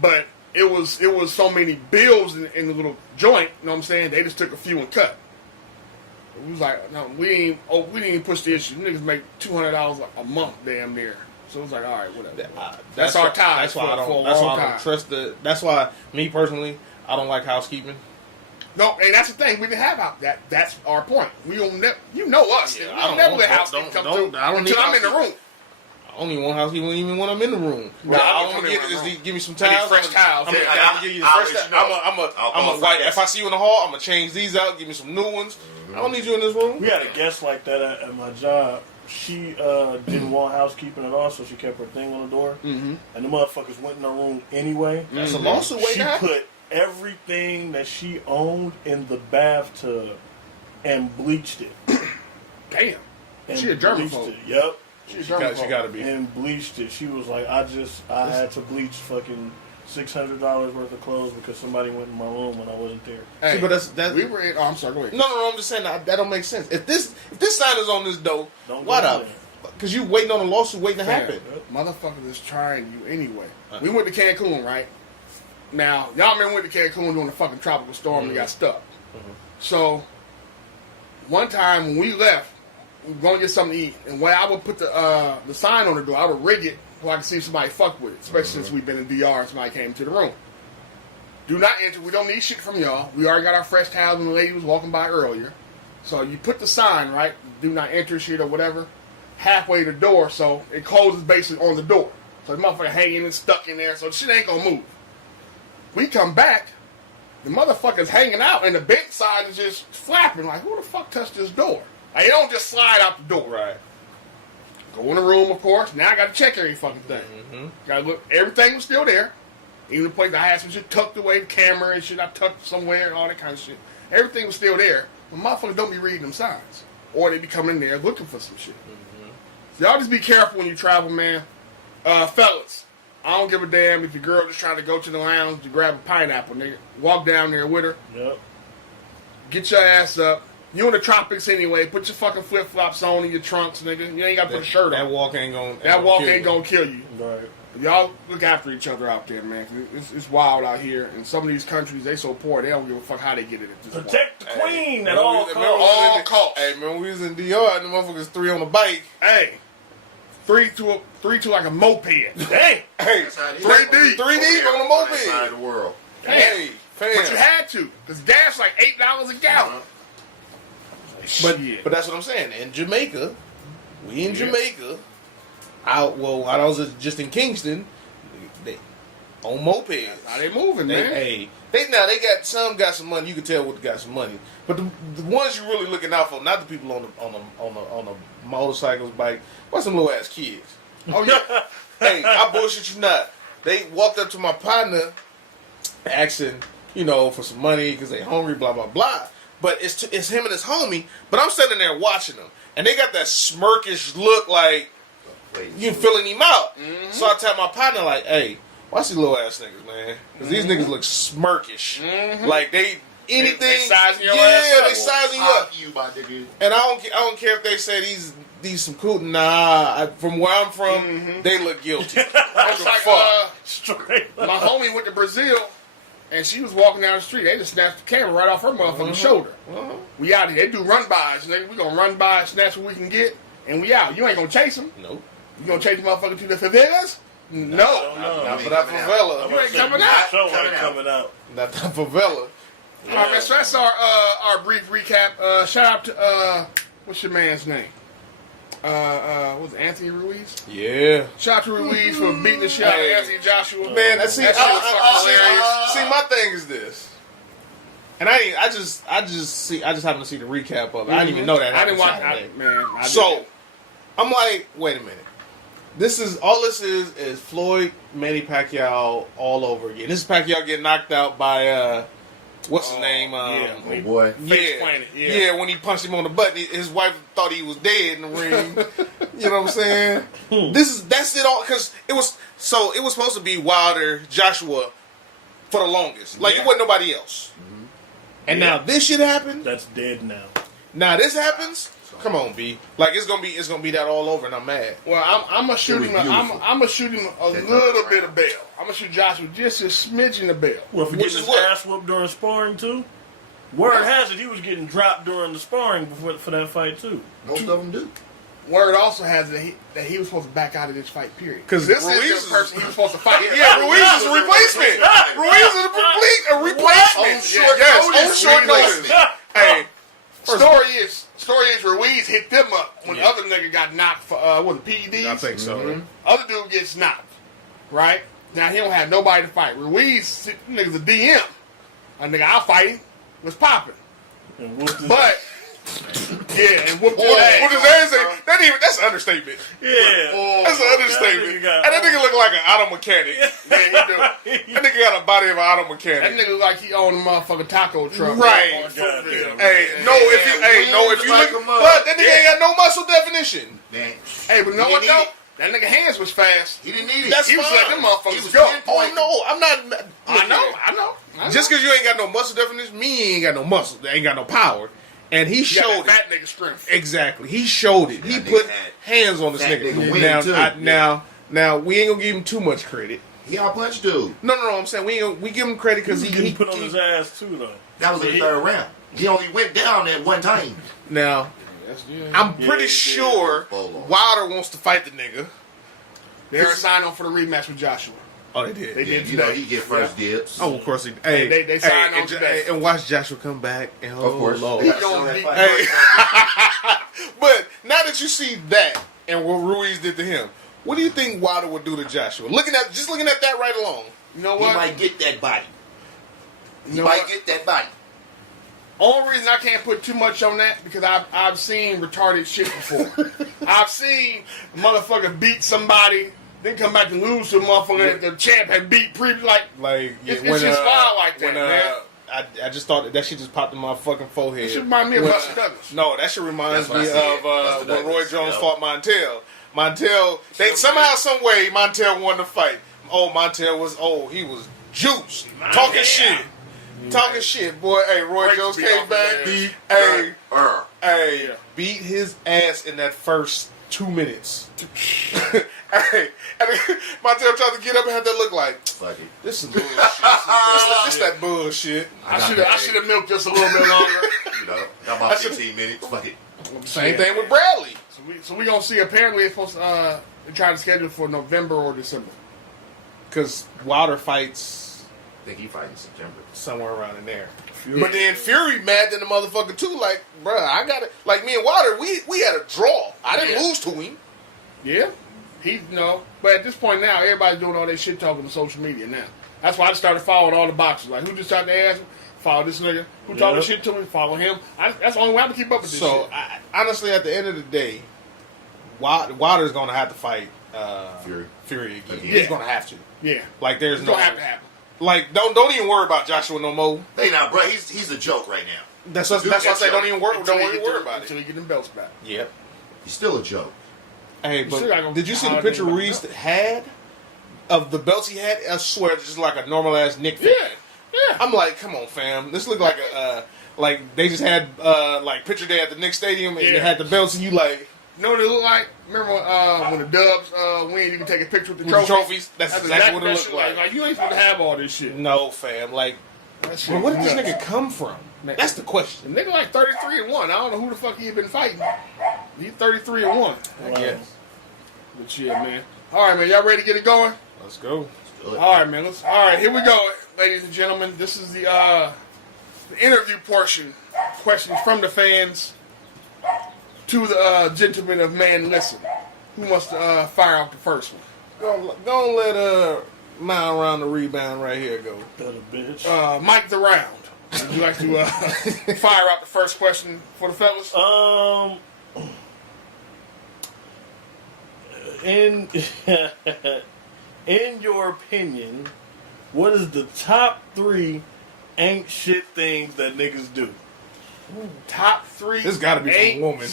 But it was so many bills in the little joint, you know what I'm saying? They just took a few and cut. It was like, no, we didn't even push the issue. Niggas make $200 a month damn near. So it was like, all right, whatever. That's our time. That's why I for a don't. That's why long I don't time. trust the. That's why me personally, I don't like housekeeping. No, and that's the thing. We didn't have that. That's our point. We don't. You know us. Yeah, we I don't don't- never let don't- housekeeping come don't- through I don't until need I'm in the room. I only want housekeeping even when I'm in the room. Nah, All I I'm don't gonna come get in is my room. give me some I need towels. fresh towels. I'm Yeah, gonna give you the I'll fresh let you towels. know. I'm I'll gonna call wipe. it If I see you in the hall, I'm gonna change these out. Give me some new ones. I don't need you in this room. We had a guest like that at my job. She didn't want housekeeping at all, so she kept her thing on the door. Mm-hmm. And the motherfuckers went in her room anyway. That's a lawsuit She waiting to happen. put everything that she owned in the bathtub and bleached it. Damn. And She a bleached germaphobe. it. Yep. She She gotta be. And bleached it. She was like, I had to bleach fucking $600 worth of clothes because somebody went in my room when I wasn't there. Hey, See, but that's we were in. Oh, I'm sorry. Go ahead. no. I'm just saying that don't make sense. If this sign is on this door, Don't what go up? in Because you waiting on a lawsuit waiting to happen. Motherfuckers is trying you anyway. We went to Cancun, right? Now, y'all remember we went to Cancun during the fucking tropical storm and we got stuck. So, one time when we left, we were going to get something to eat. And when I would put the sign on the door, I would rig it so I could see if somebody fuck with it. Especially since we've been in DR and somebody came into the room. Do not enter. We don't need shit from y'all. We already got our fresh towels when the lady was walking by earlier. So you put the sign, right? Do not enter shit or whatever. halfway to the door, so it closes basically on the door. So the motherfucker hanging and stuck in there, so the shit ain't gonna move. We come back, the motherfucker's hanging out, and the bench side is just flapping. Like, who the fuck touched this door? Like, it don't just slide out the door. Right. Go in the room, of course. Now I got to check every fucking thing. Mm-hmm. Got to look. Everything was still there. Even the place I had some shit tucked away, the camera and shit I tucked somewhere and all that kind of shit. Everything was still there. But motherfuckers don't be reading them signs. Or they be coming in there looking for some shit. Mm-hmm. So y'all just be careful when you travel, man. Fellas, I don't give a damn if your girl just trying to go to the lounge to grab a pineapple, nigga. Walk down there with her. Yep. Get your ass up. You in the tropics anyway. Put your fucking flip-flops on in your trunks, nigga. You ain't got to put a shirt on. That walk ain't gonna kill you. Right. Y'all look after each other out there, man. It's wild out here. And some of these countries, they so poor, they don't give a fuck how they get it at this point. Protect the queen at Hey, all remember costs. costs. Hey, man, we was in DR and the motherfuckers 3 on the bike. Hey, three to like a moped. Hey, Hey, That's how it is. 3D on the moped. Inside the world. Hey, fam. but you had to, cause gas like $8 a gallon. But that's what I'm saying. In Jamaica, we in Jamaica. I was just in Kingston. They on mopeds. How they moving, man? Hey, they got some money. You can tell what got some money. But the ones you really looking out for, not the people on the motorcycles, bike. Why some little ass kids? Oh yeah. Hey, I bullshit you not. They walked up to my partner, asking, for some money because they hungry, blah blah blah. But it's him and his homie. But I'm sitting there watching them, and they got that smirkish look, like you filling him out. Mm-hmm. So I tell my partner, like, "Hey, watch these little ass niggas, man, because these niggas look smirkish. Mm-hmm. Like they anything. They sizing your ass yeah, up. they sizing you up. You about to do. And I don't care if they say these some cool. Nah, from where I'm from, Mm-hmm. they look guilty. It's like Straight. my homie went to Brazil, and she was walking down the street. They just snatched the camera right off her motherfucking shoulder. We out here. They do run bys, nigga. We gonna run by, snatch what we can get, and we out. You ain't gonna chase them. Nope. You gonna chase the motherfucker to the favelas? No. Not for that favela. You ain't coming out. Show ain't coming out. Not that favela. All right, man, so that's our brief recap. Shout out to what's your man's name? Was it Anthony Ruiz? Yeah. Shout out to Ruiz for beating the shit out of Anthony Joshua. Man, that shit was fucking hilarious. See, my thing is this, and I just happened to see the recap of it. I didn't even know that. I didn't watch Saturday. man. So I'm like, wait a minute. This is Floyd, Manny Pacquiao all over again. This is Pacquiao getting knocked out by what's his name? Yeah. Oh boy. Face planted, yeah. Yeah, when he punched him on the butt, his wife thought he was dead in the ring. You know what I'm saying? That's it all, because it was supposed to be Wilder, Joshua for the longest. Like it wasn't nobody else. Mm-hmm. And now this shit happened. That's dead now. Now this happens. Come on, B. Like it's gonna be that all over, and I'm mad. Well, I'm gonna shoot him. I'm gonna shoot him a little bit of bail. I'm gonna shoot Joshua just a smidgen of bail. Well, for getting his ass whooped during sparring too. Word has it he was getting dropped during the sparring for that fight too. Most of them do. Word also has that he was supposed to back out of this fight. Period. Because this is the person he was supposed to fight. Yeah, Ruiz is a replacement. Ruiz is a replacement. On short notice. Hey, story is Ruiz hit them up when the other nigga got knocked for was it PEDs? I think so. Mm-hmm. Other dude gets knocked. Right now he don't have nobody to fight. That's a DM. A nigga, I'll fight him. Was popping. But yeah, and whooped his ass. What does that say? That's an understatement. Yeah, That's an understatement. And that nigga look like an auto mechanic. Yeah, he do. That nigga got a body of an auto mechanic. That nigga look like he owned a motherfucking taco truck. Right. If you look, but that nigga ain't got no muscle definition. Hey, but you know what though? That nigga hands was fast. He didn't need it. That's he was fine. letting them motherfuckers was go. pinpointing. Oh no, I'm not. I know. Just because you ain't got no muscle definition, me ain't got no muscle. They ain't got no power. And he showed it. Fat nigga strength. Exactly. He showed it. He put hands on this nigga. Now we ain't gonna give him too much credit. He out punched dude. No. I'm saying we give him credit because he put on his ass too though. That was in the third round. He only went down at one time. Now I'm pretty sure Wilder wants to fight the nigga. They're signed on for the rematch with Joshua. Oh, they did. They did. You know, he get first dibs. Oh, of course he. They signed on today. And watch Joshua come back. And Of course. Lord. He gonna beat. Hey. But now that you see that, and what Ruiz did to him. What do you think Wilder would do to Joshua? Looking at that right along. You know He what? might get that body. He know might what? get that body. Only reason I can't put too much on that because I've seen retarded shit before. I've seen a motherfucker beat somebody, then come back and lose to a motherfucker that the champ had beat previously. It's just wild like that, man. I just thought that shit just popped in my fucking forehead. It should remind me of Buster Douglas. No, that shit reminds That's me what I of said. Buster when Roy Douglas, Jones yeah. fought Montel. Montel, somehow, some way, Montel won the fight. Montel he was juiced. Talking shit. Talking shit, boy. Hey, Roy Breaks Jones beat came off back. his Hey, Yeah. beat his ass in that first 2 minutes. Hey, and Montel tried to get up and had that look like, Fuck it. this is bullshit. This that bullshit. I should have milked just a little bit longer. You know, got about 15 minutes. Fuck it. Same thing with Bradley. So we gonna see. Apparently, it's supposed to try to schedule for November or December. Because Wilder fights I think he fights in September. somewhere around in there. Fury. But then Fury mad than the motherfucker too. Like, bruh, I got it. Like me and Wilder, we had a draw. I didn't lose to him. Yeah, But at this point now, everybody's doing all that shit talking on social media now. That's why I started following all the boxers. Like, who just tried to ask me? Follow this nigga. Who talking shit to me? Follow him. That's the only way I can keep up with this shit. Honestly, at the end of the day, Wilder's gonna have to fight Fury again. Yeah. He's gonna have to. Yeah. Like, there's It's no gonna have to happen. Like, don't even worry about Joshua no more. Hey, now, bro, he's a joke right now. That's why I say don't even worry about Until it. he get them belts back. Yep. He's still a joke. Hey, still gotta go but did you see the hard picture in the Reese belt. had of the belts he had? I swear, it's just like a normal ass Nick. Yeah. Yeah. I'm like, come on, fam. This look like like they just had like picture day at the Knicks Stadium and they had the belts and you like. You know what it looked like? Remember when the Dubs win, you can take a picture with the With the trophies? trophies? That's exactly what it that looked shit like. Like, you ain't supposed to have all this shit. No, fam. Like, That shit well, where did was this nuts. nigga come from? That's the question. The nigga like 33-1. I don't know who the fuck he had been fighting. He's 33-1. I guess. But yeah, man. All right, man. Y'all ready to get it going? Let's go. All right, man. All right, here we go, ladies and gentlemen. This is the interview portion. Questions from the fans to the gentlemen of Man Listen. Who wants to fire off the first one? Go and let Maaaan around the rebound right here go. That a bitch. Mike the Round. Would you like to fire out the first question for the fellas? In in your opinion, what is the top 3 ain't shit things that niggas do? Top 3. This gotta be from a woman.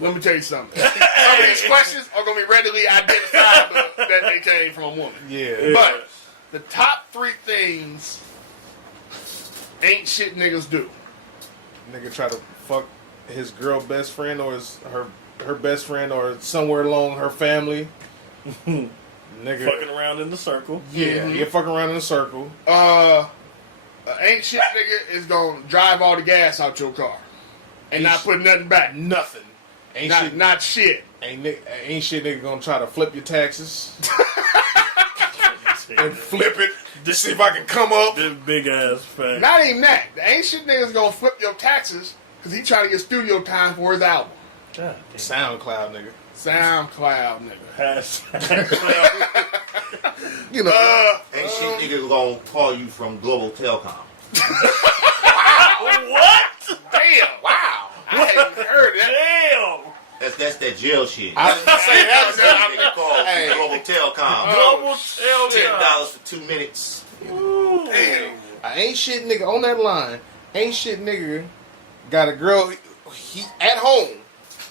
Let me tell you something. Some of these questions are going to be readily identifiable that they came from a woman. Yeah. But the top 3 things ain't shit niggas do. Nigga try to fuck his girl best friend or her best friend or somewhere along her family. Nigga. Fucking around in the circle. Yeah, you fucking around in a circle. Ain't shit nigga is going to drive all the gas out your car and not put nothing back. Nothing. Not shit. Ain't shit nigga gonna try to flip your taxes and flip it to see if I can come up. This big ass fact. Not even that. The ain't shit nigga's going to flip your taxes because he trying to get studio time for his album. God damn. SoundCloud nigga. SoundCloud nigga. Hashtag. You know. Ain't shit nigga gonna call you from Global Telecom. What? Damn. Wow. I hadn't heard that. Damn. That's that jail shit. I was gonna say that. Nigga called Hey. from Global Telecom. Global Telecom. $10 for 2 minutes. Damn. I ain't shit nigga on that line. Ain't shit nigga got a girl he at home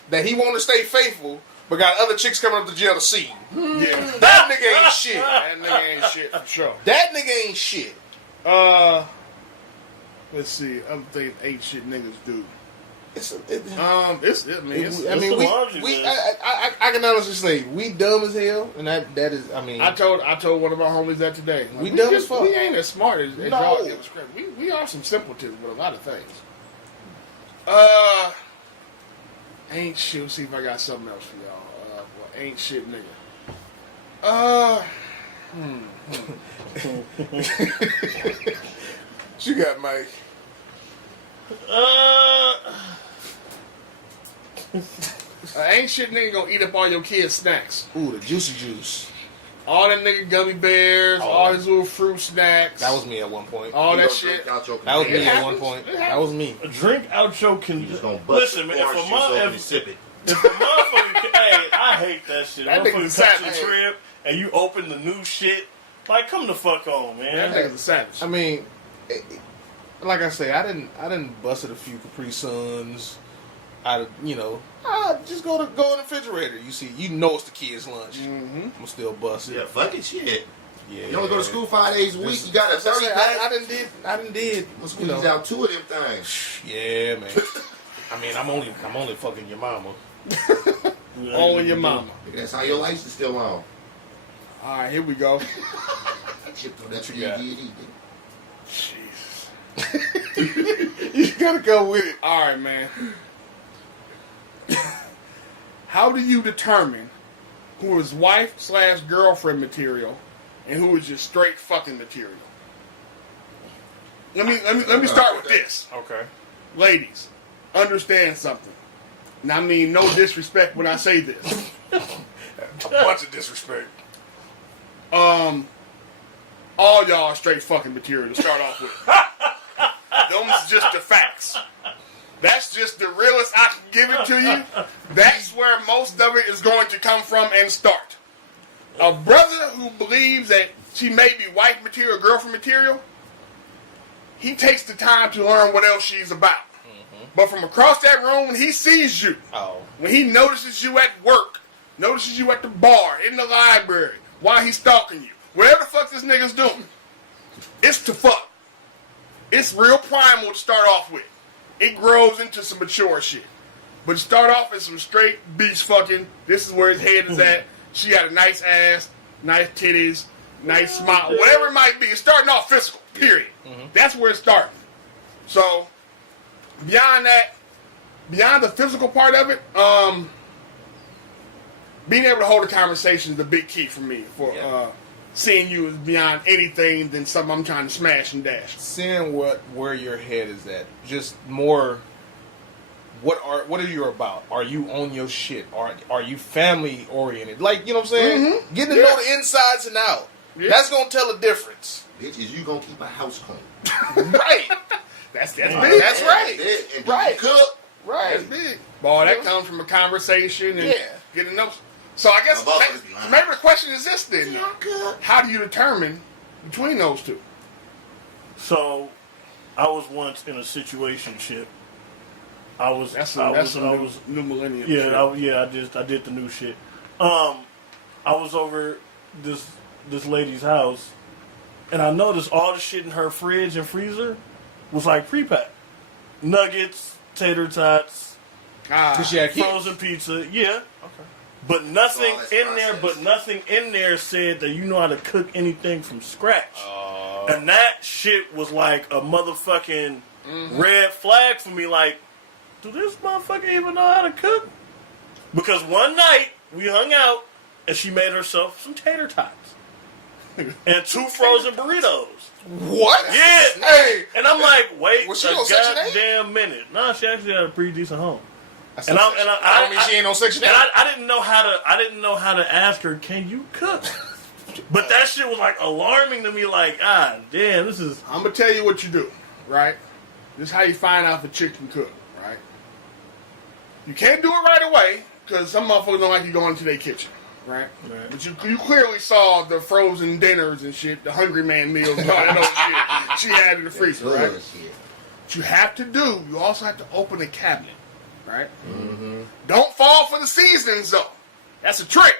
that he want to stay faithful, but got other chicks coming up to jail to see him. Yeah. That nigga ain't shit. That nigga ain't shit for sure. That nigga ain't shit. Let's see. Other things ain't shit niggas do. It's I mean, I can honestly say we dumb as hell, and that is. I mean, I told one of our homies that today. Like, We dumb as fuck. We ain't as smart as No. y'all give us credit. We are some simpletons with a lot of things. Ain't shit. Let's see if I got something else for y'all. Well, ain't shit nigga. what you got, Mike? Ain't shit nigga gonna eat up all your kids' snacks. Ooh, the juicy juice. All that nigga gummy bears, all his little fruit snacks. That was me at one point. all You that gonna shit. drink out your That was me container. at one point. That was me. A drink out your You just gonna condition. bust Listen, man, the orange juice open and sip it. if a motherfucker, hey, I hate that shit. That nigga's Motherfucker comes to the savage. crib and you open the new shit. Like, come the fuck on, man. That nigga's a savage. I mean, like I say, I didn't busted a few Capri Suns. Just go in the refrigerator. You see, it's the kids' lunch. Mm-hmm. I'm still busted. Yeah, fucking shit. Yeah. You only go to school 5 days a week. You got a 30 I pack. didn't did. Let's squeeze out 2 of them things. Yeah, man. I mean, I'm only fucking your mama. Only your mama. That's how your lights is still on. All right, here we go. Chipped on that What you got? PG&E. Jesus. You gotta go with it. All right, man. How do you determine who is wife/girlfriend material and who is just straight fucking material? Let me start with this. Okay. Ladies, understand something. Now, I mean, no disrespect when I say this. A bunch of disrespect. All y'all are straight fucking material to start off with. Them's just the facts. That's just the realest I can give it to you. That's where most of it is going to come from and start. A brother who believes that she may be wife material, girlfriend material, he takes the time to learn what else she's about. But from across that room, when he sees you, when he notices you at work, notices you at the bar, in the library, while he's stalking you, whatever the fuck this nigga's doing, it's to fuck. It's real primal to start off with. It grows into some mature shit. But start off as some straight beach fucking. This is where his head is at. She got a nice ass, nice titties, nice smile, whatever it might be. It's starting off physical, period. That's where it's starting. So, beyond that, beyond the physical part of it, being able to hold a conversation is a big key for me. For seeing you as beyond anything than something I'm trying to smash and dash. Seeing where your head is at, just more. What are you about? Are you on your shit? Are you family oriented? Like, you know what I'm saying? Getting to know the insides and out. Yeah. That's gonna tell a difference. Bitch, is you gonna keep a house clean? Right. That's big. That's right. And Right. you cook. Right. That's big. Boy, that comes from a conversation and Yeah. getting to know. So I guess My mother's behind. maybe the question is this then. Yeah, I cook. How do you determine between those two? So, I was once in a situationship. I was new millennium. Yeah, shit. I did the new shit. I was over this lady's house, and I noticed all the shit in her fridge and freezer was like pre-packed. Nuggets, tater tots, Cause she had kids. frozen pizza. Yeah. Okay. But nothing that's in there. processed. But nothing in there said that you know how to cook anything from scratch. And that shit was like a motherfucking red flag for me. Like, do this motherfucker even know how to cook? Because one night we hung out and she made herself some tater tots and 2 frozen burritos. What? Yeah. Hey. And I'm like, wait Was she a on Section 8? goddamn minute. No, she actually had a pretty decent home. That's And not I- and section- I- don't mean she ain't on Section 8. And I didn't know how to ask her, can you cook? But that shit was like alarming to me. Like, damn, this is. I'm gonna tell you what you do, right? This is how you find out if a chick can cook, right? You can't do it right away because some motherfuckers don't like you going into their kitchen, right? But you clearly saw the frozen dinners and shit, the Hungry Man meals, and all that other shit she had in the freezer, right? What you have to do, you also have to open a cabinet, right? Don't fall for the seasonings though. That's a trick.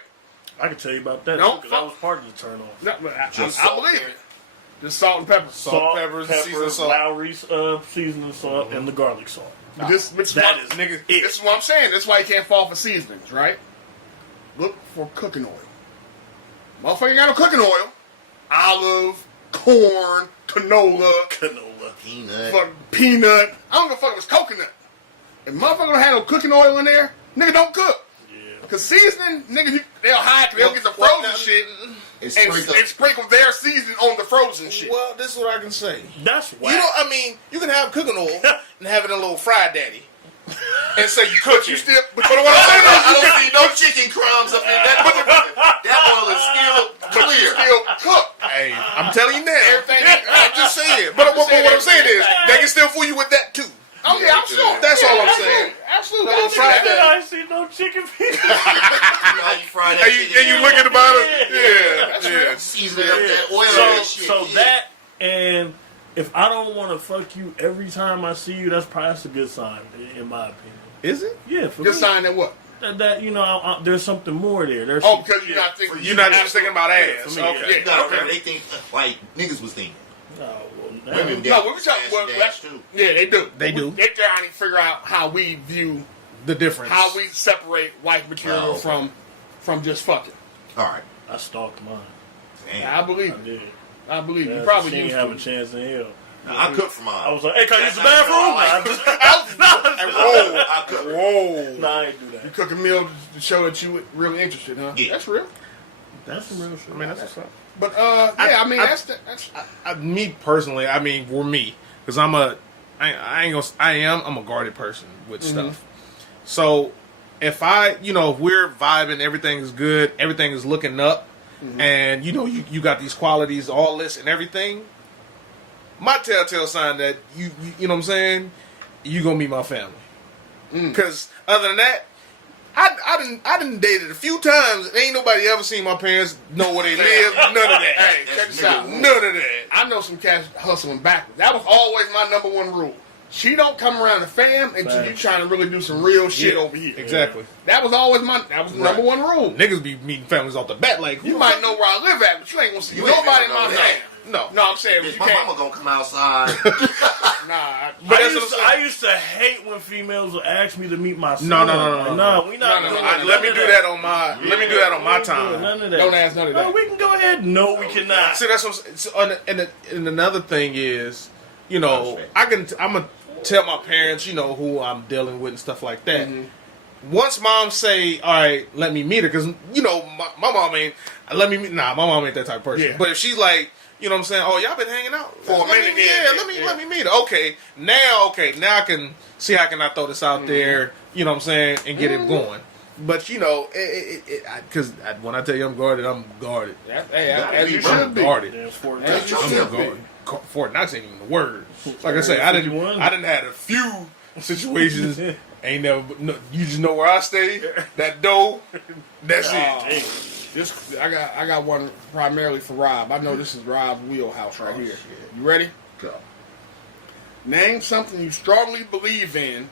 I can tell you about that Don't because that was part of the turn off. No, but Just I salt, believe man. it. Just salt and pepper. Salt, peppers, seasoned salt. Lowry's seasoning salt, and the garlic salt. But this That is nigga. it. This is what I'm saying. That's why you can't fall for seasonings, right? Look for cooking oil. Motherfucker ain't got no cooking oil. Olive, corn, canola, Peanut. fuck, peanut. I don't give a fuck if it's coconut. If motherfucker don't have no cooking oil in there, nigga don't cook. Yeah. Cause seasoning, nigga, they'll hide, they'll get the frozen shit It's and sprinkle their seasoning on the frozen shit. Well, this is what I can say. That's whack. You know, I mean, you can have cooking oil and have it in a little fried daddy. and say you cook You it. still, but I don't see no chicken crumbs up in that motherfucker. That oil is still clear. still cook. Hey, I'm telling you now. Everything. I'm just saying. But what I'm saying is, they can still fool you with that too. Oh yeah, I'm sure. That's all I'm Absolutely. saying. Absolutely. No, I see Friday. that. I ain't see no chicken feet. You know how you fry that chicken? And you looking about it? That's Yeah. real. Season up that oil and that shit. So yeah. that, and if I don't want to fuck you every time I see you, that's a good sign, in my opinion. Is it? Yeah, for Good me. sign that what? That you know, there's something more there. There's Oh, because you're not thinking. You're not just thinking about ass. For me, Okay. You gotta remember, they think like niggas was thinking. Women No, we were talking. Well, dash too. yeah, they do. They do. They're trying to figure out how we view, The difference. how we separate wife material Oh, okay. from just fucking. All right. I stalked mine. Damn. I believe I it. did. I believe you. Yeah, Probably she used didn't have a to. chance in hell. Now, I cook for mine. I was like, hey, can I use the That's bathroom? not I just, Whoa, I cook. whoa! nah, I ain't do You that. cook a meal to show that you were really interested, huh? Yeah. That's real. That's some real shit. I mean, that's what's up. But yeah, I mean that's Me personally, I mean, for me, because I'm a guarded person with stuff. So if if we're vibing, everything is good, everything is looking up, and you got these qualities, all this and everything. My telltale sign that you know what I'm saying, you gonna meet my family. Because other than that, I done dated a few times and ain't nobody ever seen my parents, know where they live, none of that. Hey, check this out. None of that. I know some cats hustling backwards. That was always my number one rule. She don't come around the fam until you trying to really do some real shit over here. Exactly. That was always the number one rule. Niggas be meeting families off the bat like, You might know where I live at, but you ain't gonna see You ain't nobody in gonna my know fam. no. No, I'm saying Bitch, you my can't. mama gonna come outside. Nah, But I that's used, what I'm I saying. used to hate when females would ask me to meet my son. No. No, we not No, doing no, none Let of me do that on my. Let me do that on my time. None of that. don't ask none of No, that. we can go ahead. No, we cannot. See, that's what I'm saying. So, and another thing is, Respect. I'm gonna tell my parents, who I'm dealing with and stuff like that. Once mom say, all right, let me meet her, because my mom ain't let me meet. Nah, my mom ain't that type of person. Yeah. But if she's like, you know what I'm saying? Oh, y'all been hanging out For a Let me- minute, Yeah, yeah. let me meet her. Okay, now I can see how can I throw this out there. You know what I'm saying, and get it going. But because when I tell you I'm guarded, As you Gotta should be. guarded. Yeah, for As that. you I'm should be. guarded. Fort Knox ain't even the word. Like I say, I didn't had a few situations. Ain't never. No, you just know where I stay. That dough. That's it. This I got one primarily for Rob. I know this is Rob's wheelhouse right here. You ready? Go. Name something you strongly believe in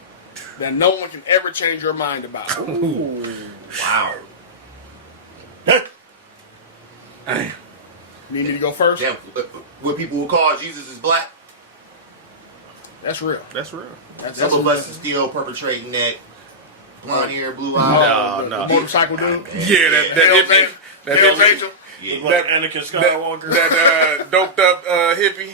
that no one can ever change your mind about. Wow. Need me to go first? Damn, what people will call Jesus is black. That's real. That's real. Some of us is still perpetrating that blonde hair, blue eyes. No. The motorcycle dude. Yeah, that Hell's hippie, Angel. Yeah. Like Anakin Skywalker. that doped up hippie.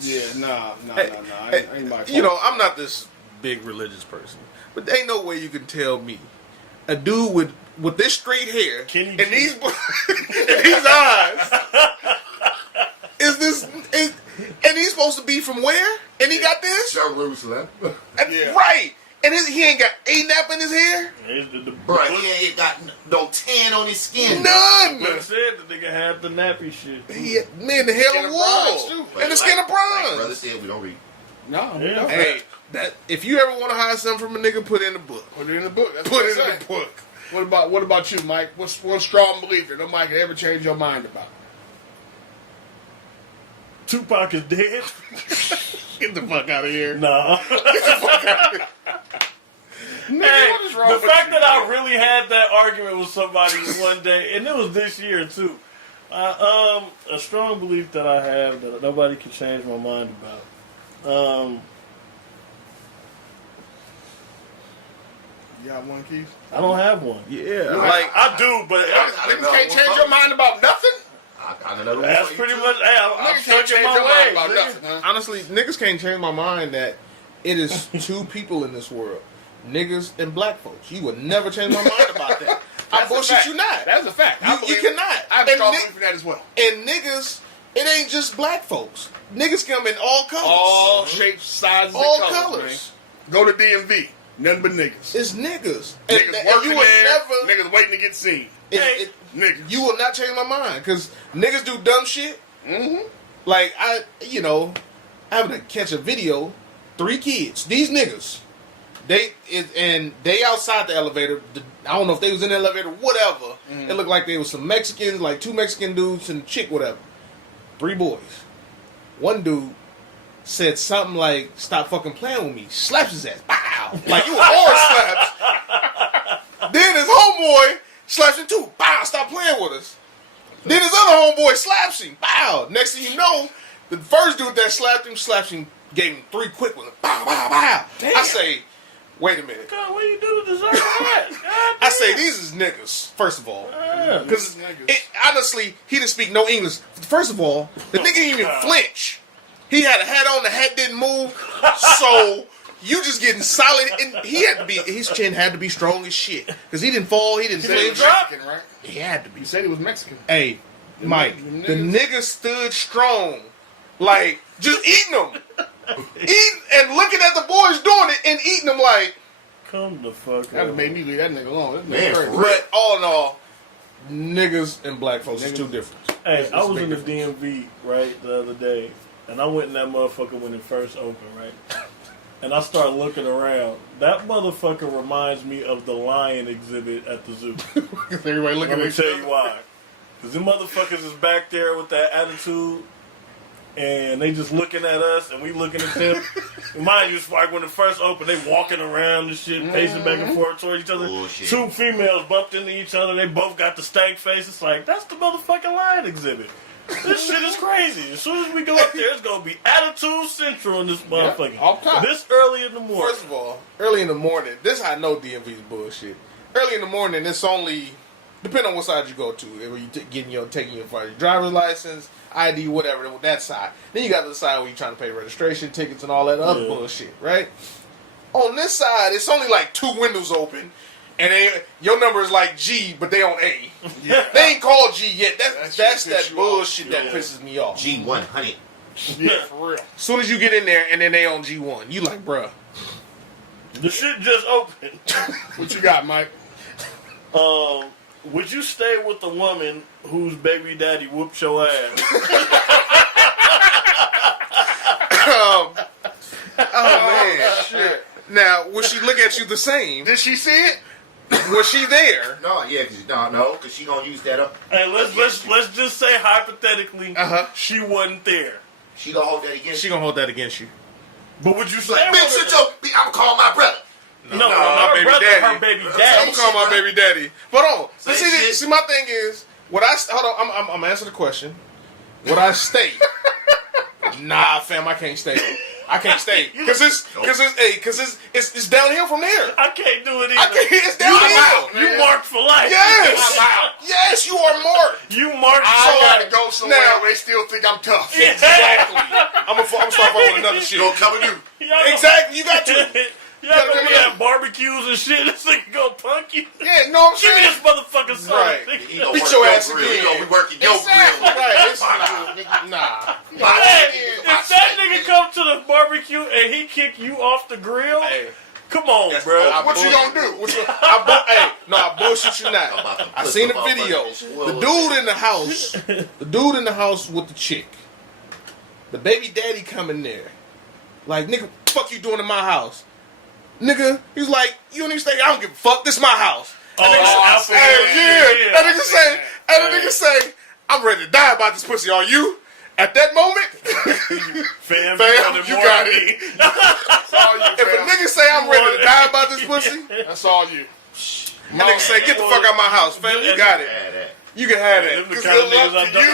Yeah, nah. Hey, I ain't my fault. I'm not this big religious person, but there ain't no way you can tell me a dude with this straight hair Kenny and G. these and these eyes is this and he's supposed to be from where? And he got this Jerusalem. Yeah. right, and he ain't got a nap in his hair. Bro, he ain't got no tan on his skin. None. But said the nigga had the nappy shit. Man, the hair Skin of of bronze, wool too. and the skin of Like brother bronze. said, we don't read. No, we Yeah. don't. Hey, that if you ever want to hide something from a nigga, put it in the book. Put it in the book. That's Put what it I'm in the saying. book. What about you, Mike? What's one strong belief that nobody can ever change your mind about? Tupac is dead. Get the fuck out of here. Nah. Nigga, Hey, what is wrong the with fact you? that I really had that argument with somebody one day, and it was this year too. A strong belief that I have that nobody can change my mind about. You got one, Keith? I don't have one. Yeah, like, I do, but Niggas can't change your mind about nothing? I got another one that's for you, pretty too. much. Hey, I'm Niggas can't stuck change in your mind my about ways. nothing, huh? honestly, niggas can't change my mind that it is two people in this world, niggas and black folks. You would never change my mind about that. I That's a bullshit fact. you not. That's a fact. You cannot. I have And strong Nick- belief in that as well. And niggas, it ain't just black folks. Niggas come in all colors. All shapes, sizes, All and colors. colors. Man. Go to DMV. Nothing but niggas. It's niggas. Niggas And working you will there. never. Niggas waiting to get seen. Niggas. You will not change my mind because niggas do dumb shit. Mm-hmm. Like I having to catch a video. 3 kids. These niggas. They outside the elevator. I don't know if they was in the elevator, whatever. Mm. It looked like they was some Mexicans, like 2 Mexican dudes and a chick, whatever. 3 boys. One dude said something like, "Stop fucking playing with me." Slaps his ass. Bow. Like you was hard slaps. Then his homeboy slaps him too. Bow. Stop playing with us. Then his other homeboy slaps him. Bow. Next thing you know, the first dude that slapped him, gave him 3 quick ones. Bow, bow, bow. Damn. I say, wait a minute. God, what you do to deserve that? I say these is niggas, first of all. Because Niggas. honestly, he didn't speak no English. First of all, the nigga didn't even flinch. He had a hat on, the hat didn't move. So you just getting solid. And his chin had to be strong as shit. Because he didn't fall, he didn't He said he was flinch. Mexican, right? He had to be. He said he was Mexican. Hey, Mike, niggas- the nigga stood strong. Like, just eating them. Eating and looking at the boys doing it and eating them like. Come the fuck That up. made me leave that nigga alone. That Man, nigga for crazy. real. But all in all, niggas and black folks is Niggas- two different. Hey, It's I a was big in the difference. DMV, right, the other day, and I went in that motherfucker when it first opened, right? And I started looking around. That motherfucker reminds me of the lion exhibit at the zoo. Everybody looking Let me at tell you why. Because them motherfuckers is back there with that attitude, and they just looking at us, and we looking at them. Mind you, it's like when it first opened, they walking around and shit, pacing back and forth towards each other. Bullshit. 2 females bumped into each other. They both got the stank face. It's like, that's the motherfucking lion exhibit. This shit is crazy. As soon as we go up there, it's going to be attitude central in this motherfucker. off top. This early in the morning. First of all, early in the morning, this is how I know DMV is bullshit. Early in the morning, it's only, depending on what side you go to, where you taking your driver's license, ID, whatever, that side. Then you got the side where you're trying to pay registration tickets and all that other bullshit, right? On this side, it's only like 2 windows open, and your number is like G, but they on A. Yeah. They ain't called G yet. That's That shit that piss you bullshit off. that Yeah. pisses me off. G100. Yeah, for real. As soon as you get in there, and then they on G1, you like, bruh. The shit just opened. What you got, Mike? Would you stay with the woman whose baby daddy whooped your ass? Oh man, shit. Now, would she look at you the same? Did she see it? Was she there? No, yeah, because she gonna use that up. Hey, let's just say hypothetically, Uh-huh. she wasn't there. She gonna hold that against She you. gonna hold that against you. But would you stay Like, with bitch, her? shut your. I'm gonna call my brother. No, my her baby brother, daddy. her baby I'm daddy. gonna call my baby daddy. But hold on. Same See, shit. see, my thing is, hold on, I'm gonna answer the question. Would I stay? Nah, fam, I can't stay. I can't stay because it's downhill from there. I can't do it either. I can't. It's You downhill. out. You marked for life. Yes. I'm out. Yes, you are marked. You marked I for gotta life. go somewhere Now- where they still think I'm tough. Exactly. I'm gonna start fucking with another shit. Gonna cover you. Y'all Exactly. You got to. Y'all gotta gonna come be in. at barbecues and shit. This nigga gonna punk you. Yeah. No, I'm Give me saying. this motherfucking soda. Right. nigga. He gonna Beat work your your ass grill. again. He gonna be working your Exactly. grill. Right. It's Fuck nah. Hey, My if that steak, nigga nigga. come to the barbecue and he kick you off the grill, Hey. come on, That's bro. all What you gonna do? I bullshit you I'm not. about to I put seen the some up video. under this The wood. dude in the house with the chick. The baby daddy come in there. Like, nigga, fuck you doing in my house? Nigga, he's like, you don't even say, I don't give a fuck, this my house. Oh, I that's see. Hey, yeah. that nigga say, I'm ready to die about this pussy. Are you? At that moment, Fam, fam, wanted you more got than it. me. That's all you, If a fam. nigga say I'm ready to die about this pussy, That's all you. that nigga say, get the fuck out of my house, fam. You got it. Yeah, that. You can have Them that. the 'Cause kind of good luck niggas to you.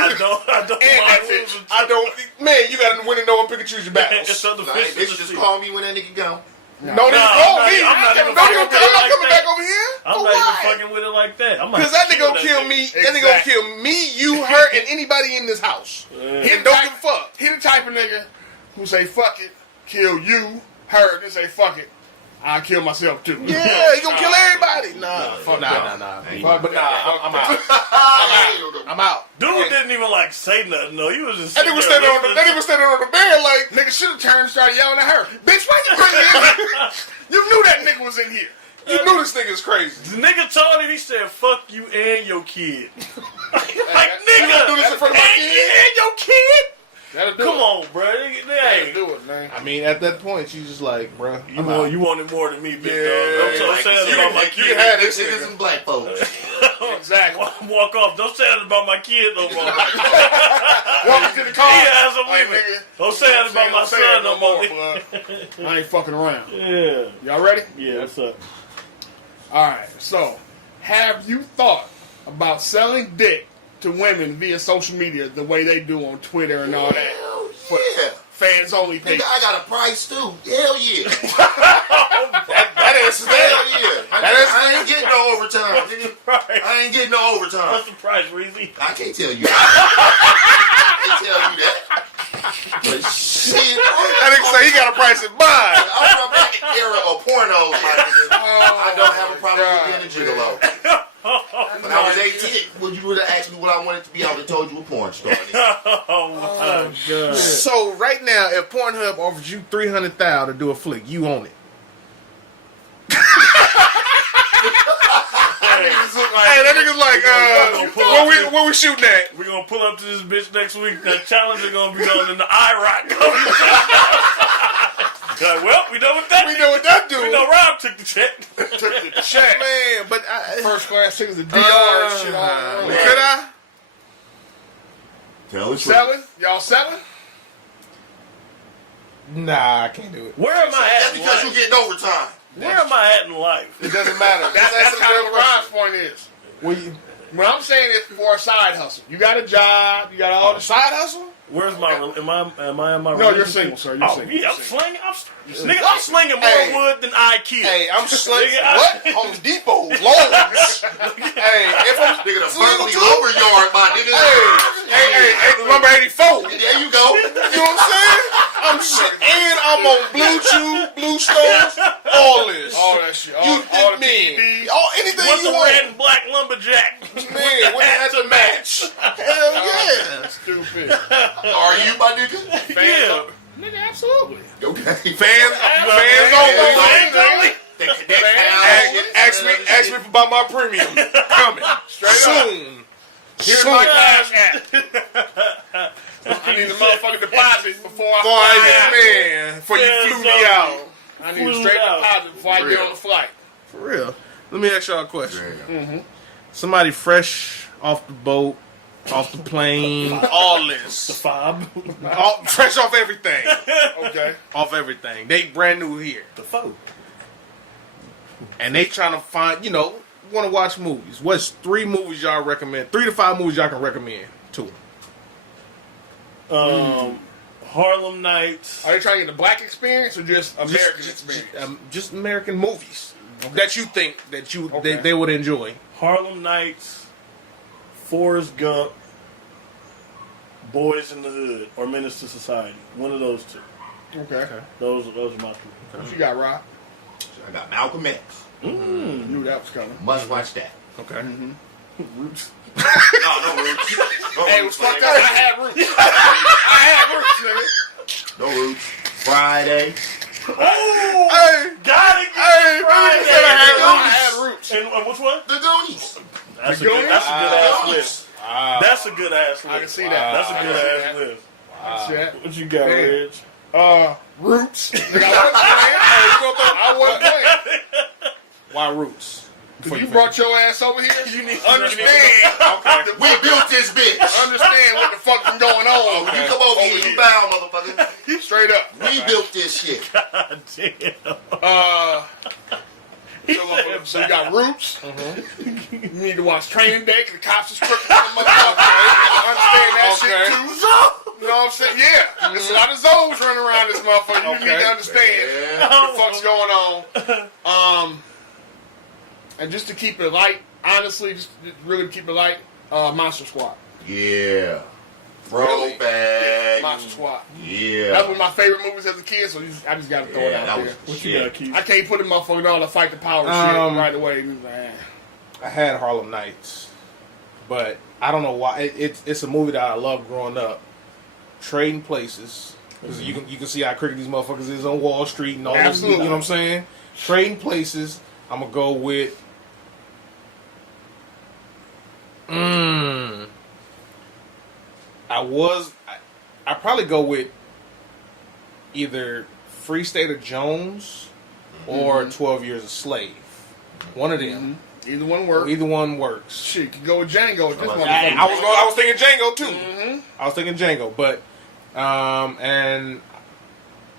I don't And mind that's it. losing. I don't. Man, you gotta win and know and pick and choose your battles. It's other Like, fish in bitch, the just sea. call me when that nigga go. Don't even Nah, call me. I'm not even I'm fucking not with it like coming that. back over here. I'm For not what? even fucking with it like that. I'm Because that nigga gonna kill me. That nigga gonna Exactly. kill me, you, her, and anybody in this house. And don't give a fuck. He the type of nigga who say fuck it, kill you, her, then say fuck it, I'll kill myself too. Yeah, he gonna kill everybody. Nah, fuck nah, that. nah. Ain't But nah, I'm out. I'm I'm out. Dude didn't even even like say nothing. No, he was just. That nigga was standing on the. That nigga was standing on the bed like. Nigga should have turned and started yelling at her. Bitch, why you bring me in here? You knew that nigga was in here. You knew this nigga's crazy. The nigga told him, he said, "Fuck you and your kid." Like You nigga, gonna do this in front of my and, kid? and your kid. That'll do Come it. on, bro. They That'll ain't. do it, man. I mean, at that point, she's just like, bruh, You wanted more than me, big Yeah, dog. Don't Like, say that you about can- my you kid. can have this niggas and black folks. Exactly. Walk off. Don't say that about my kid no more. Welcome to the car. He has a Like, women. nigga, Don't say that about my don't say son that no more. blood. I ain't fucking around. Yeah. Y'all ready? Yeah, what's up? Alright, so have you thought about selling dick to women via social media the way they do on Twitter and all that? Hell For yeah. fans only Nigga, page. I got a price too. Hell yeah. that answers Hell that. yeah. I ain't getting no overtime. Nigga. Right. I ain't getting no overtime. What's the price, Reezy? I can't tell you. I can't tell you that. But shit. That nigga say he got a price in mind. I'm from back in the era of pornos, my nigga. I don't have a problem with being a gigolo. When I was 18, would you would have asked me what I wanted to be, I would have told you a porn star. Nigga. Oh my god. So right now, if Pornhub offers you $300,000 to do a flick, you own it. Hey, that nigga's like, where we shooting at? We're gonna pull up to this bitch next week. The challenge is gonna be on in the IROC. Like, well, we know what that We know what that do. We know Rob took the check. Took the check. Man, but First class tickets to DR and shit all around. could I? Tell us Selling? Y'all selling? Nah, I can't do it. Where am I That's at in because you life? getting overtime. Where am I at in life? It doesn't matter. That's kind of what Rob's point is. Well, you, What I'm saying is for a side hustle. You got a job, you got all the side hustle? Where's my? Am I in my? No, you're single, sir. You're Oh, single. yeah, I'm You're single. slinging. Nigga, I'm slinging more Hey. wood than I kill. Hey, I'm slinging. Nigga, What? Home Depot, Lowe's. Hey, if I'm Nigga, the single Berkeley too. lumber yard, my nigga. Hey, number 84. There you go. You know what I'm saying? And I'm on Blue Chew, Blue Stones, all this. All that shit. All, You all did the me. PEDs. All anything What's you the want. red and black lumberjack? Man, what had to match? Hell yeah. Stupid. Are you, my nigga? Yeah. Nigga, absolutely. Okay. Fans only. Fans only. The cadet pals. Ask me about my premium. Coming. Soon. Here's Soon. my cash app. I need a motherfucking deposit before I Boy, fly out. man, before you Yeah, flew me so- out. I need a Flew straight out. deposit before I get Real. on the flight. For real. Let me ask y'all a question. Damn. Somebody fresh off the boat, off the plane, all this. Fob. Fresh off everything. Okay. Off everything. They brand new here. The foe. And they trying to find, want to watch movies. What's 3 movies y'all recommend? 3 to 5 movies y'all can recommend to them. Harlem Nights. Are they trying to get the black experience or just American experience? Just American movies that you think that Okay. they would enjoy. Harlem Nights. Forrest Gump. Boys in the Hood or Menace to Society. One of those two. Okay. Those are my two. What you got, Rob? I got Malcolm X. Knew that was coming. Must watch that. Okay. Roots. No roots. No Hey, it roots, was fucked my up. nigga. I had roots. I had roots, nigga. No roots. Friday. Oh! Hey, Got it! hey, Friday. said I had I had roots. And which one? The Goonies. That's a Goonies? good ass Goonies. list. That's a good ass list. I can see that. That's a I good can see ass that. list. See that? What you got, Hey. Reg? Roots. Nigga, I wasn't playing. Why Roots? You brought your ass over here. You need to understand. We built this bitch. Understand what the fuck been going on. When you come over here, you bow, motherfucker. Straight up. We built this shit. God damn. So you got Roots. You need to watch Training Day because the cops is crooked. Understand that shit too. You know what I'm saying? Yeah. There's a lot of Zoes running around this motherfucker. You need to understand what the fuck's going on. And just to keep it light, honestly, just really keep it light, Monster Squad. Yeah. Really? Throwback. Monster Squad. Yeah. That was my favorite movies as a kid, so I just got to throw it Yeah, out that there. was What you shit. got, Keith? I can't put a motherfucker on to fight the power shit right away. I had Harlem Nights. but I don't know why. It's a movie that I love growing up. Trading Places. Because you can see how crooked these motherfuckers is on Wall Street and all this. Absolutely. You know what I'm saying? Trading Places. I'm gonna go with. I probably go with either Free State of Jones or 12 Years a Slave. One of them. Either one works. Either one works. Shit, you could go with Django at this one. I was thinking Django too. I was thinking Django, but and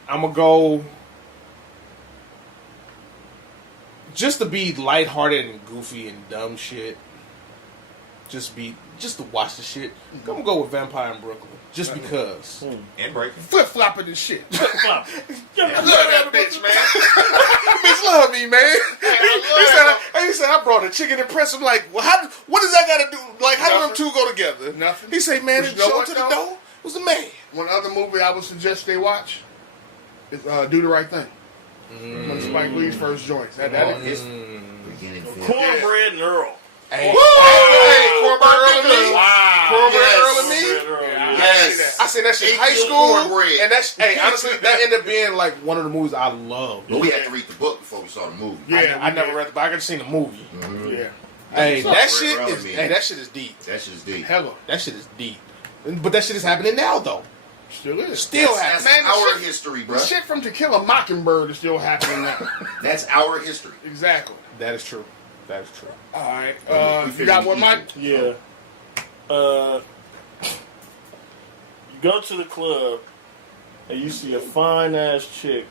I'm gonna go just to be lighthearted and goofy and dumb shit. Just to watch the shit. I'm gonna go with Vampire in Brooklyn, just because. And Breaking. Flip flopping this shit. Flip flop. I love that bitch, man. That bitch love me, man. He said I brought a chicken and press. I'm like, well, what does that got to do? Like, how do them Nothing. two go together? Nothing. He say, man, But it you know show what, to the though? door was the man. One other movie I would suggest they watch is Do the Right Thing. One of Spike Lee's first joints. That is Beginning film. Cornbread and Earl. Hey, Cornbread Earl and me. wow. Cornbread Yes. Earl and me. Yeah, Yes. I said that shit in high 8 school, cornbread. and that's honestly that ended up being like one of the movies I loved. But we had to read the book before we saw the movie. Yeah, I never read the book. I just seen the movie. Yeah. Hey, Cornbread Earl and me. that shit is deep. That shit is deep. Hella. That shit is deep. But that shit is happening now, though. Still is. Still That's happening. Man, the our shit- history, The bro. shit from To Kill a Mockingbird is still happening now. That's our history. Exactly. That is true. That is true. All right. We You got figured one, we Mike? Yeah. You go to the club and you see a fine ass chick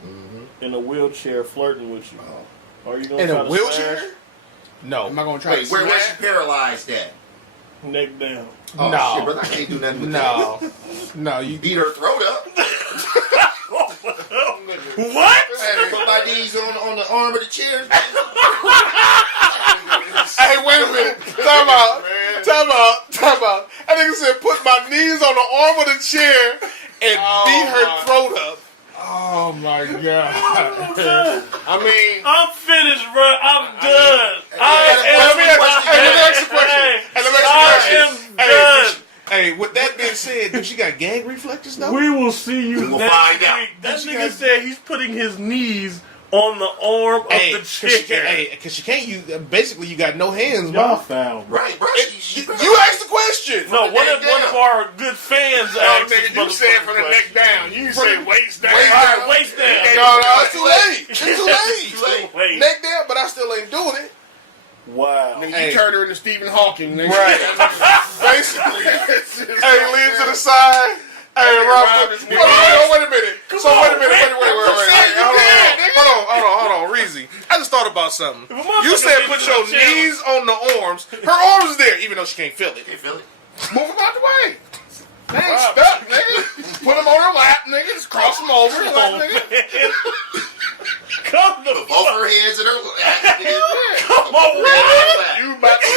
in a wheelchair flirting with you. Are you gonna In try a to wheelchair? smash? No. Am I going to try Wait, to where was smash? she paralyzed at? Neck down. Oh, No. shit, brother, I can't do nothing with No. that. No, you Beat her throat up. What? Hey, put my knees on the arm of the chair. Hey, wait a minute. Time out. That nigga said put my knees on the arm of the chair and beat her throat up. Oh, my God. I mean, I'm finished, bro. I'm done. Let me ask you a question. I am done. Hey, with that being said, do she got gang reflexes though? We will see you We'll next find out. week. That She nigga got- said he's putting his knees on the arm of the chair. Because she can't use. Basically, you got no hands, Y'all bro. found, bro. Right, bro. You asked the question. No, one of down. our good fans oh, asked nigga, this you said from the motherfucking neck down. You said waist down. Waist All down. right, waist down. No, it's too late. It's too late. Too Wait. Neck down, but I still ain't doing it. Wow. Nigga, Hey. you turned her into Stephen Hawking, nigga. Right. Basically. Hey, lean to the side. Hey, Rob. Robin's Hold on, wait a minute. Come on, Wait. man. Hold on, Reezy. I just thought about something. If a motherfucker You said did put it your on the channel- knees on the arms. Her arms is there, even though she can't feel it. Can't feel it. Move him out the way. They ain't Wow. stuck, nigga. Put him on her lap, nigga. Just cross him over. Come Lap, on, nigga. man. Come the Put both her hands in her lap. Come on, man. You about to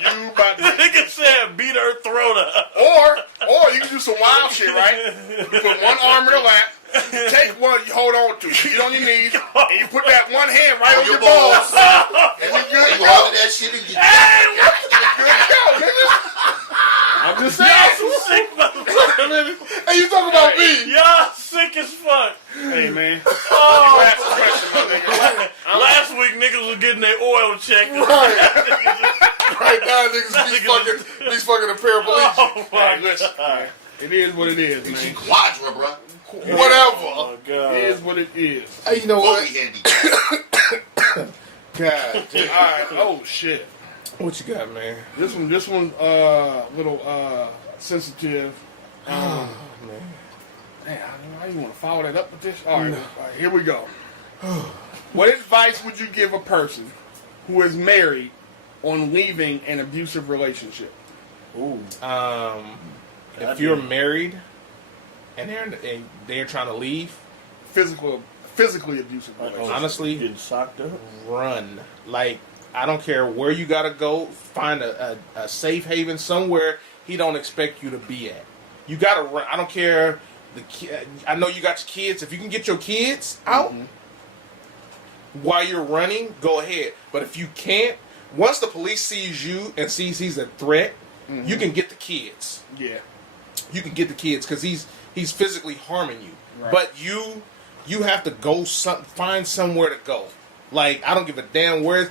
You about The to nigga said beat her throat up. Or you can do some wild shit, right? You put one arm in her lap, you take one you hold on to, you get on your knees, and you put that one hand right on your balls, and you good to You go. holding that shit and you Good to go, nigga. I'm just Y'all saying. some sick motherfuckers. Hey, you talking about me? Y'all sick as fuck. Hey, man. Oh, Ask a question, my nigga. last week niggas was getting their oil checked. Right now, niggas be fucking a paraplegic. Oh my Hey, listen, man. It is what it is, She man. quadra, bro. Whatever. Oh god. It is what it is. Hey, you know Fully what? handy. God damn. All right. Oh shit. What you got, man? This one, little sensitive. Man. Man, I don't even want to follow that up with this. All right, here we go. What advice would you give a person who is married on leaving an abusive relationship? Ooh. If you're married and they're trying to leave, Physically abusive relationship. honestly, Getting socked up. run. Like, I don't care where you gotta go. Find a safe haven somewhere he don't expect you to be at. You gotta run. I don't care. I know you got your kids. If you can get your kids out while you're running, go ahead. But if you can't, once the police sees you and sees he's a threat, you can get the kids. Yeah. You can get the kids because he's physically harming you. Right. But you have to go find somewhere to go. Like, I don't give a damn where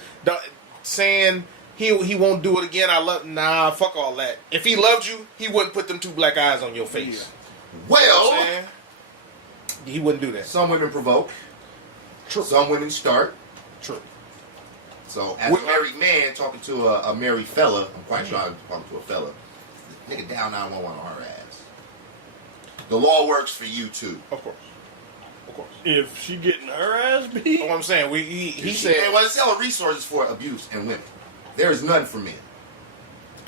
saying he won't do it again. Nah, fuck all that. If he loved you, he wouldn't put them two black eyes on your face. Yeah. Well, You know what I'm saying? He wouldn't do that. some women provoke. True. Some women start. True. So, as a married man talking to a married fella, I'm quite sure I'm talking to a fella. Nigga down 911 on her ass. The law works for you too. Of course. Of course. If she getting her ass beat, What I'm saying, he said, well, it's all resources for abuse and women. There is none for men.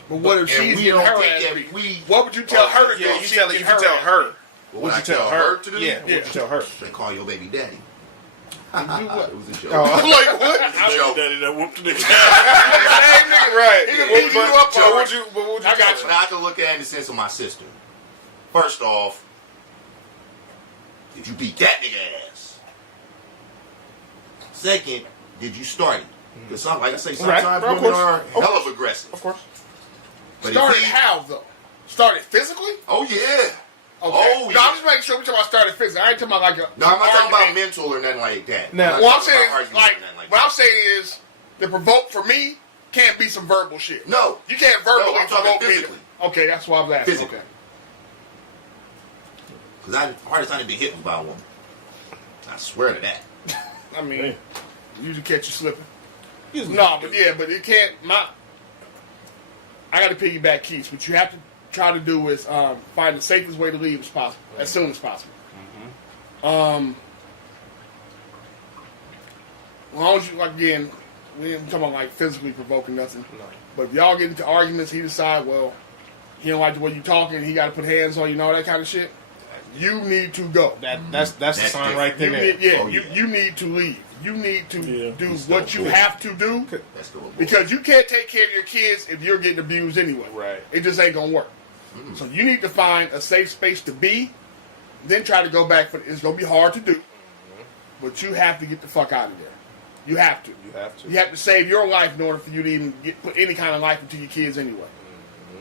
But what if And she's we getting don't her think ass that beat? we- What would you tell her to do? yeah, if you she tell getting her. ass Her. beat? What Would you tell her to do? Yeah. Would you tell her? They call your baby daddy. You do what? It was a joke. Oh. Like what? It was a joke. daddy that whooped the nigga. Same nigga. Right. He can beat you up But already. what would you I got tell But her? I have to look at it in the sense of my sister. First off, did you beat that nigga ass? Second, did you start it? Because like I say, sometimes Right. Of women course. are Of hell of aggressive. Of course. But Started if he, how though? Started physically? oh yeah. Okay. Oh, No, yeah. I'm just making sure we're talking about started physically. I ain't talking about like a. No, I'm not talking about argument. mental or nothing like that. Now- I'm not Well, I'm talking saying about arguing like or nothing like what that. I'm saying is the provoke for me can't be some verbal shit. No. You can't verbally No, I'm talking provoke me. physically. Okay, that's why I was asking. Physically. Okay. Because the hardest time to be hit was by a woman. I swear to that. I mean, usually catch you slipping. Usually. No, but yeah, but it can't. I got to piggyback Keith. What you have to try to do is find the safest way to leave as possible, as soon as possible. As long as you, again, we ain't talking about like physically provoking nothing. No. But if y'all get into arguments, he decide, well, he don't like the way you talking, he got to put hands on you and all that kind of shit. You need to go. That's the That's sign different. right You there. need, yeah, Oh, yeah. you need to leave. You need to Yeah. do He's what still you cool. have to do. That's the rule. Because you can't take care of your kids if you're getting abused anyway. Right. It just ain't gonna work. So you need to find a safe space to be, then try to go back. It's gonna be hard to do, but you have to get the fuck out of there. You have to. You have to. You have to save your life in order for you to even put any kind of life into your kids anyway.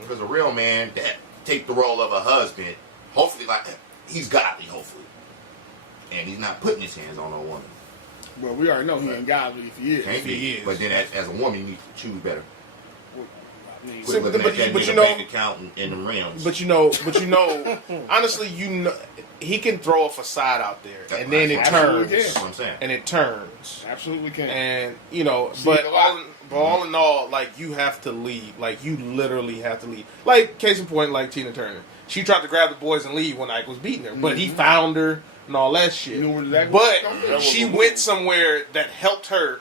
Because a real man that take the role of a husband, hopefully, like he's godly, hopefully, and he's not putting his hands on a woman. Well, we already know he ain't godly if he is. Can't be. he is. But then, as a woman, you need to choose better. I mean, Quit looking but at that you nigga know- bank account in the rims. But you know, honestly, he can throw a facade out there, That's and then it what Absolutely turns, can. That's what I'm saying. and it turns, absolutely can. and you know, See but it a lot. all in all, like you have to leave, like you literally have to leave. Like case in point, like Tina Turner, she tried to grab the boys and leave when Ike was beating her, but he found her and all that shit. You know where that was But coming from? she went somewhere that helped her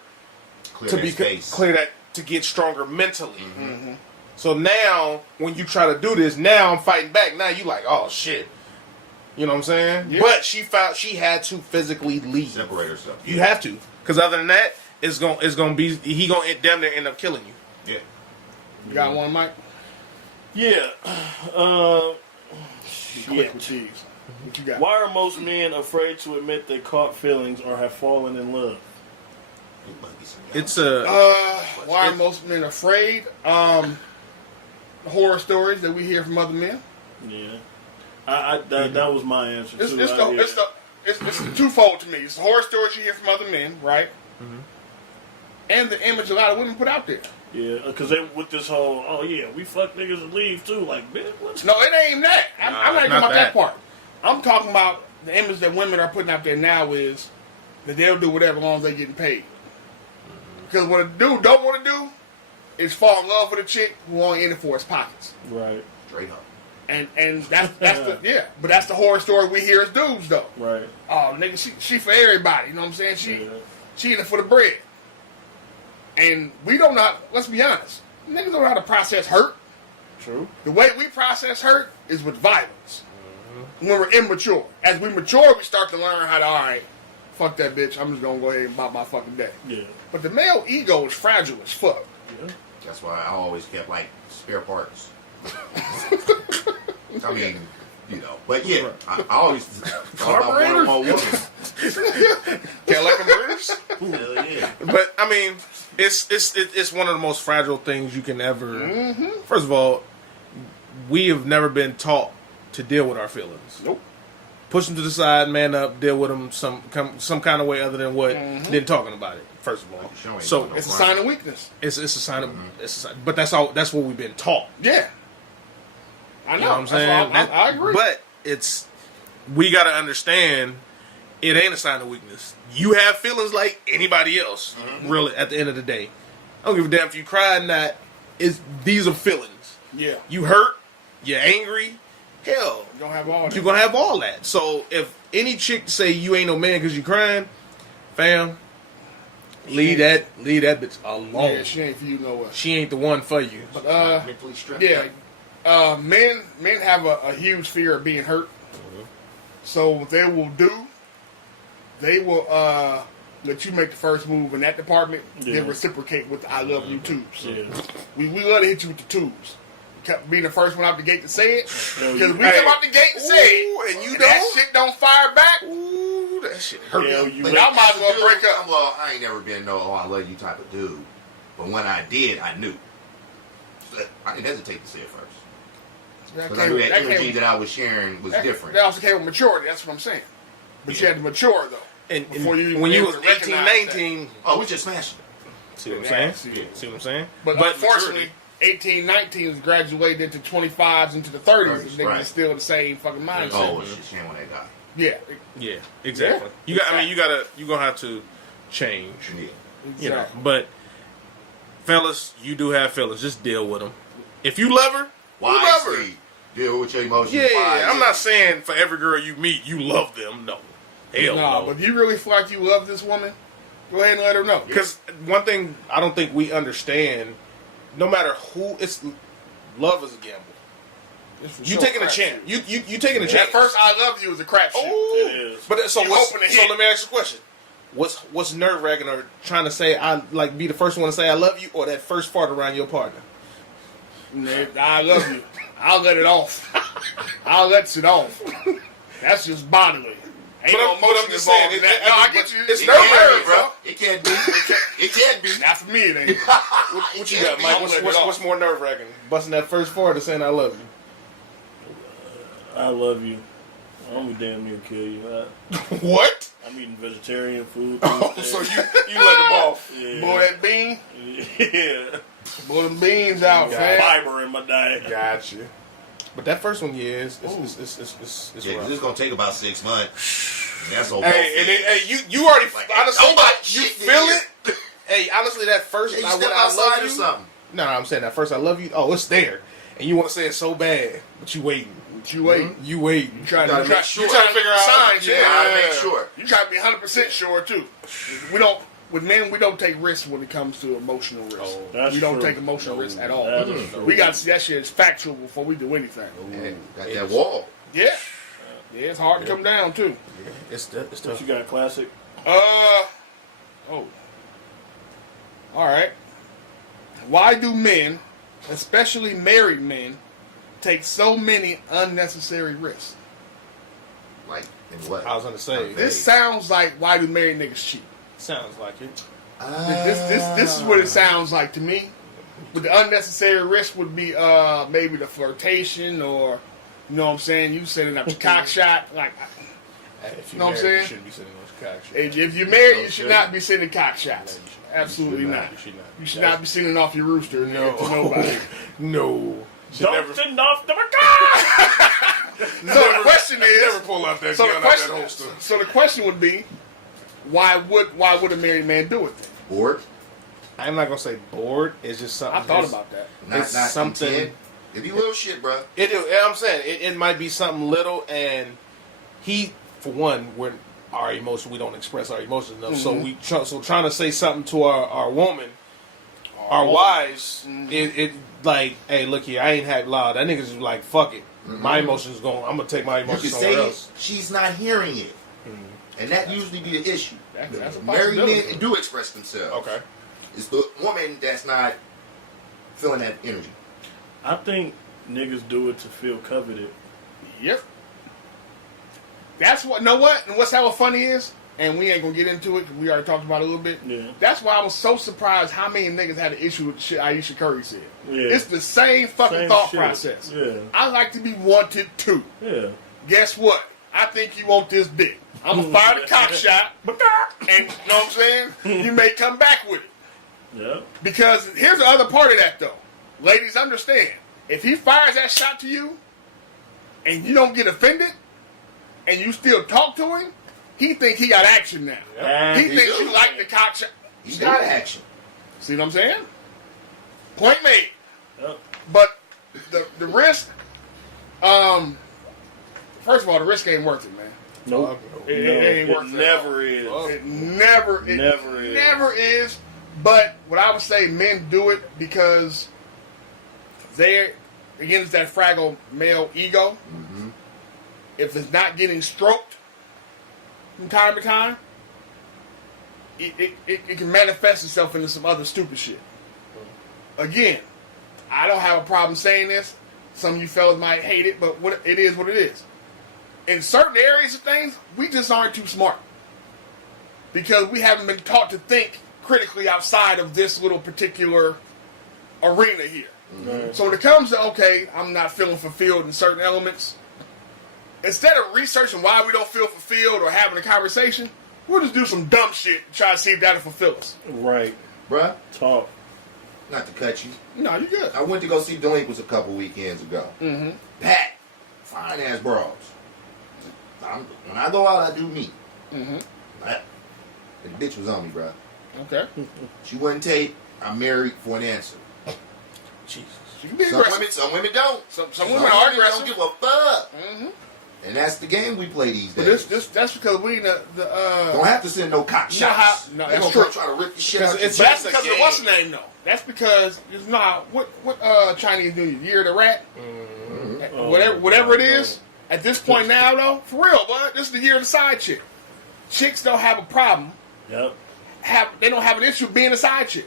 Clear to that be space. clear that to get stronger mentally. So now, when you try to do this, now I'm fighting back. Now you like, oh shit, you know what I'm saying? Yeah. But she had to physically leave. Separate herself. You have to, because other than that, it's gonna be he gonna damn near end up killing you. Yeah. You got one, Mike? Yeah. Quick with these. What you got? Why are most men afraid to admit they caught feelings or have fallen in love? It must be some It's a Why are most men afraid? Horror stories that we hear from other men. Yeah. That was my answer It's, too. it's twofold to me. It's the horror stories you hear from other men, right? And the image a lot of women put out there. Yeah, because they with this whole, oh yeah, we fuck niggas and leave too. Like, bitch, what's No, it ain't even that. I'm not it's talking not about that that. part. I'm talking about the image that women are putting out there now is that they'll do whatever as long as they're getting paid. Because what a dude don't want to do is fall in love with a chick who only in it for his pockets. right, straight up. And that's the but that's the horror story we hear as dudes though. right. Oh nigga, she for everybody, you know what I'm saying? Yeah. She in it for the bread. And we don't know, let's be honest, niggas don't know how to process hurt. True. The way we process hurt is with violence. When we're immature. As we mature, we start to learn how to, all right, fuck that bitch, I'm just gonna go ahead and bop my fucking day. Yeah. But the male ego is fragile as fuck. Yeah. That's why I always kept like spare parts. I mean, you know, but yeah, I always thought about Carburetors? one woman. Cadillac converters. Hell yeah. But I mean, it's one of the most fragile things you can ever. First of all, we have never been taught to deal with our feelings. Nope. Push them to the side, man up, deal with them some kind of way other than what than talking about it. First of all, Sure ain't so no It's a sign of weakness. it's a sign of it's a sign, but that's all. That's what we've been taught. Yeah. I know. You know what I'm That's saying? why I agree. But we got to understand it ain't a sign of weakness. You have feelings like anybody else, really, at the end of the day. I don't give a damn if you cry or not. These are feelings. yeah. You hurt, you're angry, hell, You don't have all that. you're going to have all that. So if any chick say you ain't no man because you crying, fam, leave that bitch alone. Yeah, she ain't for you nowhere. She ain't the one for you. But, Mentally strapped yeah. up. Men have a huge fear of being hurt. So what they will do, they will let you make the first move in that department, then reciprocate with the I love you tubes. Yeah. We love to hit you with the tubes. Kept being the first one out the gate to say it. Because we Hey. come out the gate and say Ooh, it. and you that don't? shit don't fire back. Ooh, that shit hurt. Hell, you But make- y'all might as well Dude, break up. Well, I ain't never been no I love you type of dude. But when I did, I knew. So I didn't hesitate to say it first. Because I knew that energy that I was sharing was different. That also came with maturity. That's what I'm saying. But you had to mature though. And Before you even when you able was to 18, recognize 19, Oh, we just smashed it. see what I'm Yeah, saying? see it. See what I'm saying? But unfortunately, 18, 19 is graduated into 25s into the 30s. And niggas Right. is still the same fucking mindset. Oh, shit, she ain't want that guy. Yeah. Yeah, exactly. You got. I mean, you're gonna have to change. Yeah. You know, Exactly. but fellas, you do have feelings. Just deal with them. If you love her, you love her. Wisely deal with your emotions. Yeah, wisely. I'm not saying for every girl you meet, you love them. No, hell Nah, no. but if you really feel like you love this woman, go ahead and let her know. Because one thing I don't think we understand, no matter who, it's love is a gamble. It's for You sure taking a crap chance. shit. You taking a That chance. first I love you is a crap shit. Ooh. It is. But so You what's, hoping to so hit. let me ask you a question. What's nerve wracking or trying to say I like be the first one to say I love you or that first fart around your partner? I love you. I'll let it off. I'll let it off. That's just bodily. Ain't no But I'm emotion just involved saying, in that. it- No, I but get you. it's It nerve can't wracking, be, bro. It can't be. It can't be. Not for me, it ain't. What you got, Mike? I'm letting it What's off. more nerve wracking? Busting that first fart or saying I love you? I love you. I'm gonna damn near kill you. What? I'm eating vegetarian food. Oh, so you let them off? Yeah. Boy, that bean. Yeah. Boy, them beans out, Yeah. man. Fiber in my diet. Gotcha. But that first one, yeah, it's Yeah, 'cause rough. it's gonna take about 6 months. And that's all. Hey, and then, hey, you already Like, honestly, don't buy you shit feel here. it. Hey, honestly, that first Yeah, you I, step I outside love or you. something. No, I'm saying that first I love you. Oh, it's there, and you want to say it so bad, but you waiting. What you waiting? You waiting. You trying gotta to make sure. You trying to figure out signs, You yeah. gotta make sure. You try to be 100% sure too. We don't. With men, we don't take risks when it comes to emotional risks. That's we don't true. take emotional risks at all. That is true. We got to see that shit is factual before we do anything. And got that wall. Yeah. Yeah, it's hard to come down too. It's What tough. you got, classic? Oh. All right. Why do men, especially married men, take so many unnecessary risks? Like, in what? I was gonna say. This sounds like why do married niggas cheat? Sounds like it. This is what it sounds like to me. But the unnecessary risk would be maybe the flirtation or you know what I'm saying, you setting up the cock shot. Like Hey, if You know what I'm married, saying? You shouldn't be sitting on this cock shit. if you're married, you should not be sending cock shots. Absolutely not. You should not. You should not be sending off your rooster to nobody. No. Should never, Dumping off the car! So the question never is, pull out that so gun the out question, that holster. so the question would be, why would a married man do it then? Bored? I'm not gonna say bored. It's just something. I thought just- about that. Not, It's not something- content. It be little shit, bro. It is. I'm saying it might be something little, and he, for one, we're our emotions. We don't express our emotions enough. So trying to say something to our woman, our wives, it like, hey, look here, I ain't happy loud. That nigga's just like, fuck it. My emotions going. I'm gonna take my You can emotions say somewhere it, else. she's not hearing it. And that usually be the issue. That's a Married possibility. men do express themselves. Okay. It's the woman that's not feeling that energy. I think niggas do it to feel coveted. Yep. That's what. Know what? And what's how funny is? and we ain't gonna get into it because we already talked about it a little bit. Yeah. That's why I was so surprised how many niggas had an issue with the shit Aisha Curry said. Yeah. It's the same fucking Same thought shit. process. Yeah. I like to be wanted too. Yeah. Guess what? I think you want this dick. I'm gonna fire the cock shot, and you know what I'm saying? You may come back with it. Yeah. Because here's the other part of that though. Ladies, understand. If he fires that shot to you, and you don't get offended, and you still talk to him, he think he got action now. Yeah. He He thinks do. you like the cock shot. He got action. See what I'm saying? Point made. Yep. But the risk, first of all, the risk ain't worth it, man. Nope. It ain't worth it. Never is. It never Never is. Never is. But what I would say, men do it because they're, again, it's that fragile male ego. Mm-hmm. If it's not getting stroked from time to time, it can manifest itself into some other stupid shit. Again, I don't have a problem saying this. Some of you fellas might hate it, but it is what it is. In certain areas of things, we just aren't too smart. Because we haven't been taught to think critically outside of this little particular arena here. Mm-hmm. So when it comes to, okay, I'm not feeling fulfilled in certain elements, instead of researching why we don't feel fulfilled or having a conversation, we'll just do some dumb shit to try to see if that'll fulfill us. Right. Bruh, Talk. not to cut you. No, you good. I went to go see Delinquents a couple weekends ago. Mm-hmm. Pat, fine ass bras. When I go out, I do me. Mm-hmm. The bitch was on me, bruh. Okay. She wouldn't take, I'm married for an answer. Jesus. You can be Some aggressive. women don't. Some women are aggressive. don't give a fuck. Mm-hmm. And that's the game we play these But days. that's because we Don't have to send no cock You know how- shots. no, They that's gonna true. come try to rip the shit out your But back. that's because of what's the name though. That's because it's not what Chinese New Year, Year of the Rat, whatever it is. At this point now though, for real, bud, this is the year of the side chick. Chicks don't have a problem. Yep. They don't have an issue being a side chick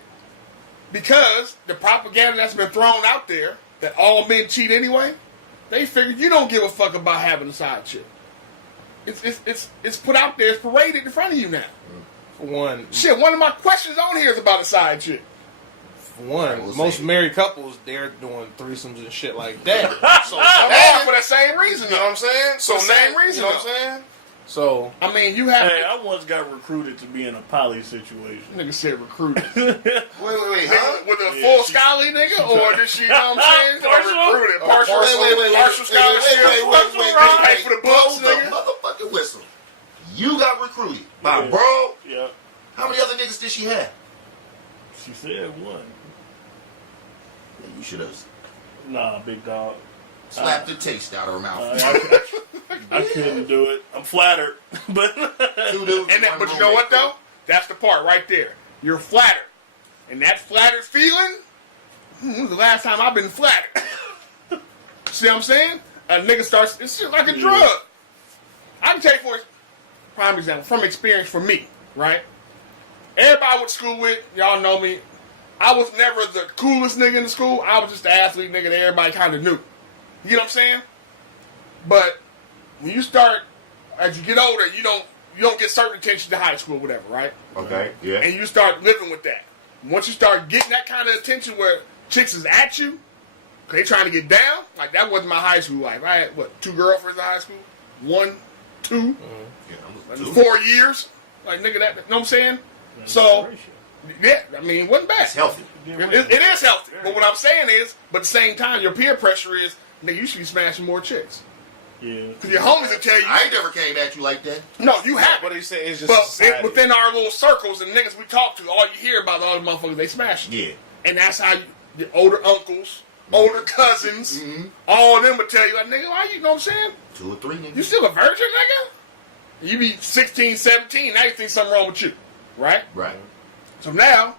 because the propaganda that's been thrown out there that all men cheat anyway. They figure you don't give a fuck about having a side chick. It's put out there. It's paraded in front of you now. For one, Shit, one of my questions on here is about a side chick. for one, We'll most see. married couples, they're doing threesomes and shit like that. So Come on, for that same reason, you know what I'm saying? So For the same now, reason, you know what I'm saying? So I mean, you have. Hey, I once got recruited to be in a poly situation. Nigga said recruited. Wait, huh? With a Yeah, full she- Scally nigga, or did she, you know what I'm saying? Partial? Recruited, Oh, partial, partial scholarship. Pay for the books, Blow the nigga. motherfucking whistle. You got recruited by Yeah. bro. Yeah. How many other niggas did she have? She said one. Yeah, you should have Nah, big dog. slapped the taste out of her mouth. I couldn't do it. I'm flattered, but Two dudes, And that, one but you know what roommate. though? That's the part right there. You're flattered, and that flattered feeling. When's the last time I've been flattered? See what I'm saying? A nigga starts. It's just like a Yeah. drug. I can tell you for prime example from experience for me, right? Everybody I went to school with, y'all know me. I was never the coolest nigga in the school. I was just the athlete nigga that everybody kind of knew. You know what I'm saying? But when you start, as you get older, you don't get certain attention to high school, or whatever, right? Okay, yeah. And you start living with that. Once you start getting that kind of attention where chicks is at you, they trying to get down, like that wasn't my high school life. I had, what, 2 girlfriends in high school? 1, 2, Yeah, two. 4 years? Like, nigga, that, you know what I'm saying? So, yeah, I mean, it wasn't bad. It's healthy. It is healthy. But what I'm saying is, but at the same time, your peer pressure is, nigga, you should be smashing more chicks. yeah. Because your homies will tell you, I ain't never came at you like that. no, you haven't. what he said is just But society. within our little circles and niggas we talk to, all you hear about all the motherfuckers they smashing. Yeah. And that's how the older uncles, older cousins, all of them would tell you, like, nigga, why you know what I'm saying? 2 or 3 niggas. You still a virgin, nigga? You be 16, 17, now you think something wrong with you. Right? Right. So now,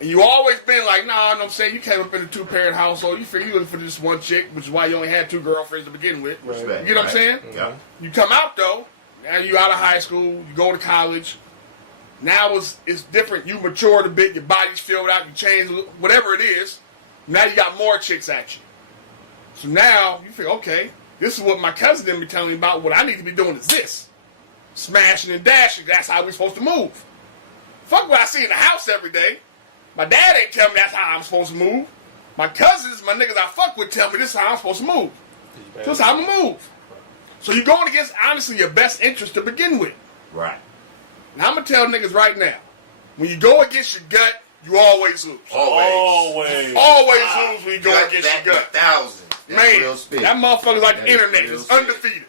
and you always been like, nah, you know what I'm saying? You came up in a 2-parent household, you figure you looking for just one chick, which is why you only had 2 girlfriends to begin with. Respect. You know what I'm saying? Yeah. You come out though, now you out of high school, you go to college. Now it's different. You matured a bit, your body's filled out, you changed, whatever it is. Now you got more chicks at you. So now you feel, okay, this is what my cousin didn't be telling me about. What I need to be doing is this. smashing and dashing. That's how we supposed to move. Fuck what I see in the house every day. My dad ain't tell me that's how I'm supposed to move. My cousins, my niggas I fuck with tell me this is how I'm supposed to move. So this is how I'm gonna move. So you're going against, honestly, your best interest to begin with. Right. Now I'm gonna tell niggas right now, when you go against your gut, you always lose. Always. Always lose when you go Gut against back your gut. 1,000. That's Man, real spit. that motherfucker's like the That is internet. real It's spit. undefeated.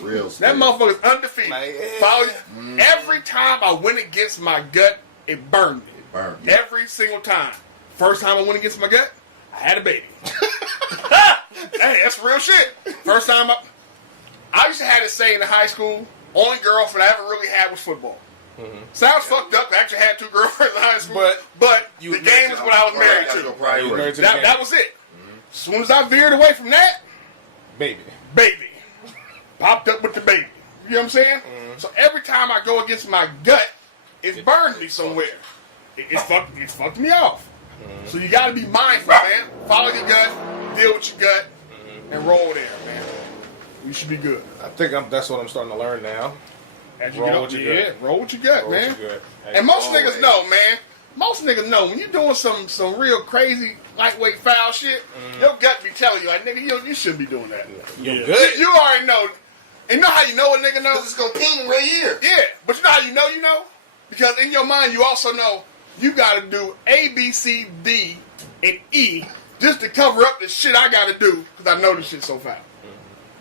Real spit. That motherfucker's undefeated. Like, Follow you? Every time I went against my gut, it burned me. Burned me. Every single time. First time I went against my gut, I had a baby. Hey, that's real shit. First time I used to have this saying in high school, only girlfriend I ever really had was football. Sounds fucked up. I actually had 2 girlfriends in high school. But you the game is what I was married Gotta go to. priority. That was it. As soon as I veered away from that, baby. popped up with the baby. You know what I'm saying? So every time I go against my gut, it's burned me somewhere. It's fucked me off. So you got to be mindful, man. Follow your gut, deal with your gut, and roll there, man. You should be good. I think that's what I'm starting to learn now. As you Roll get with up, your gut. roll with your gut, Roll man. with your gut. And most Always. niggas know, man. Most niggas know when you're doing some real crazy lightweight foul shit. Your gut be telling you, like, nigga, you shouldn't be doing that. Yeah. Good. You already know. And you know how you know a nigga knows? Because it's going to ping right here. Yeah, but you know how you know? Because in your mind, you also know you got to do A, B, C, D, and E just to cover up the shit I got to do because I know this shit's so foul.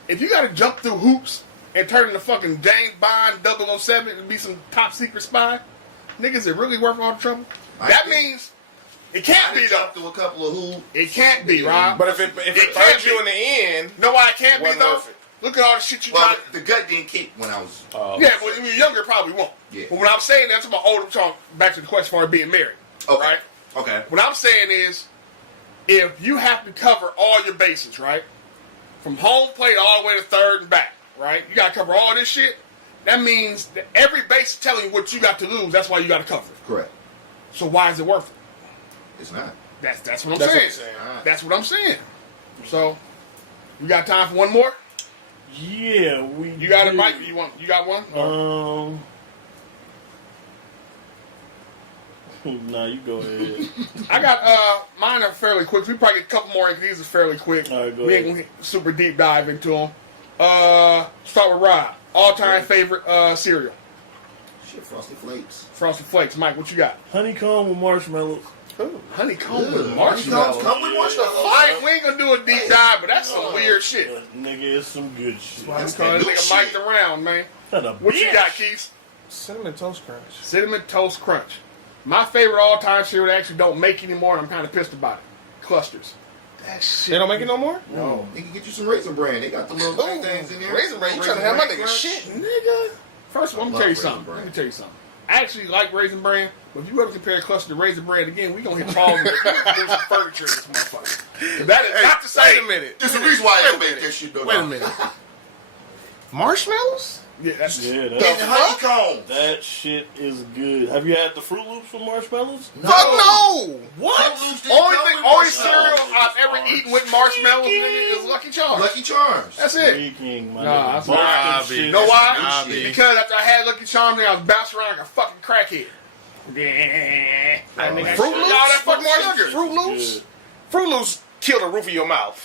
If you got to jump through hoops and turn into fucking James Bond 007 and be some top secret spy, niggas, is it really worth all the trouble? That means it can't be, though. Jumped through a couple of hoops. It can't be, Rob. But if it can't burns you be. in the end, You know why it can't be, Wasn't though? worth it. Look at all the shit you Well, got. the gut didn't kick when I was... Yeah, but when you're younger, it probably won't. Yeah. But when I'm saying that, I'm talking about older, I'm talking back to the question for being married. Okay. Right? Okay. What I'm saying is, if you have to cover all your bases, right? From home plate all the way to third and back, right? You got to cover all this shit. That means that every base is telling you what you got to lose. That's why you got to cover it. Correct. So why is it worth it? It's not. That's what I'm That's what saying. I'm saying. That's what I'm saying. So, you got time for one more? Yeah, You got it, Mike? You got one? Nah, you go ahead. I got mine are fairly quick. We probably get a couple more in 'cause these are fairly quick. All right, go we ain't ahead. gonna super deep dive into them. Start with Rob. All-time favorite cereal. Shit, Frosted Flakes. Frosted Flakes. Mike, what you got? Honeycomb with marshmallows. Honeycomb with Ugh, marshmallows. Come with marshmallows. We ain't gonna do a deep dive, but that's some weird shit. Nigga, it's some good shit. That's Cause that new nigga shit. mic'd around, man. What a What you bitch. got, Keith? Cinnamon Toast Crunch. Cinnamon Toast Crunch. My favorite all-time cereal they actually don't make anymore, and I'm kind of pissed about it. Clusters. That shit. They don't make it no more? No. They can get you some Raisin Bran. They got the little Ooh, things in there. Raisin Bran, you trying to have my nigga Crunch. shit. Nigga. First of all, let me tell you Raisin something. Bran. Let me tell you something. I actually like Raisin Bran, but if you ever compare Cluster to Raisin Bran again, we gonna hit Paul and move some furniture in this motherfucker. That is not to say. Wait a minute. There's a reason why I don't make that shit though. Wait a minute. Marshmallows? Yeah, that's Yeah, And that, honeycomb. that shit is good. Have you had the Fruit Loops with marshmallows? Fuck no! What? only cereal I've ever eaten with marshmallows, nigga, is Lucky Charms. Lucky Charms. That's it. Freaking, my Nah, nigga. that's Both not- them shit. You know why? Nah, B. Because after I had Lucky Charms, nigga, I was bouncing around like a fucking crackhead. Yeah. That nigga Fruit all Loops? that fucking Fuck sugar. Fruit Loops? Good. Fruit Loops kill the roof of your mouth.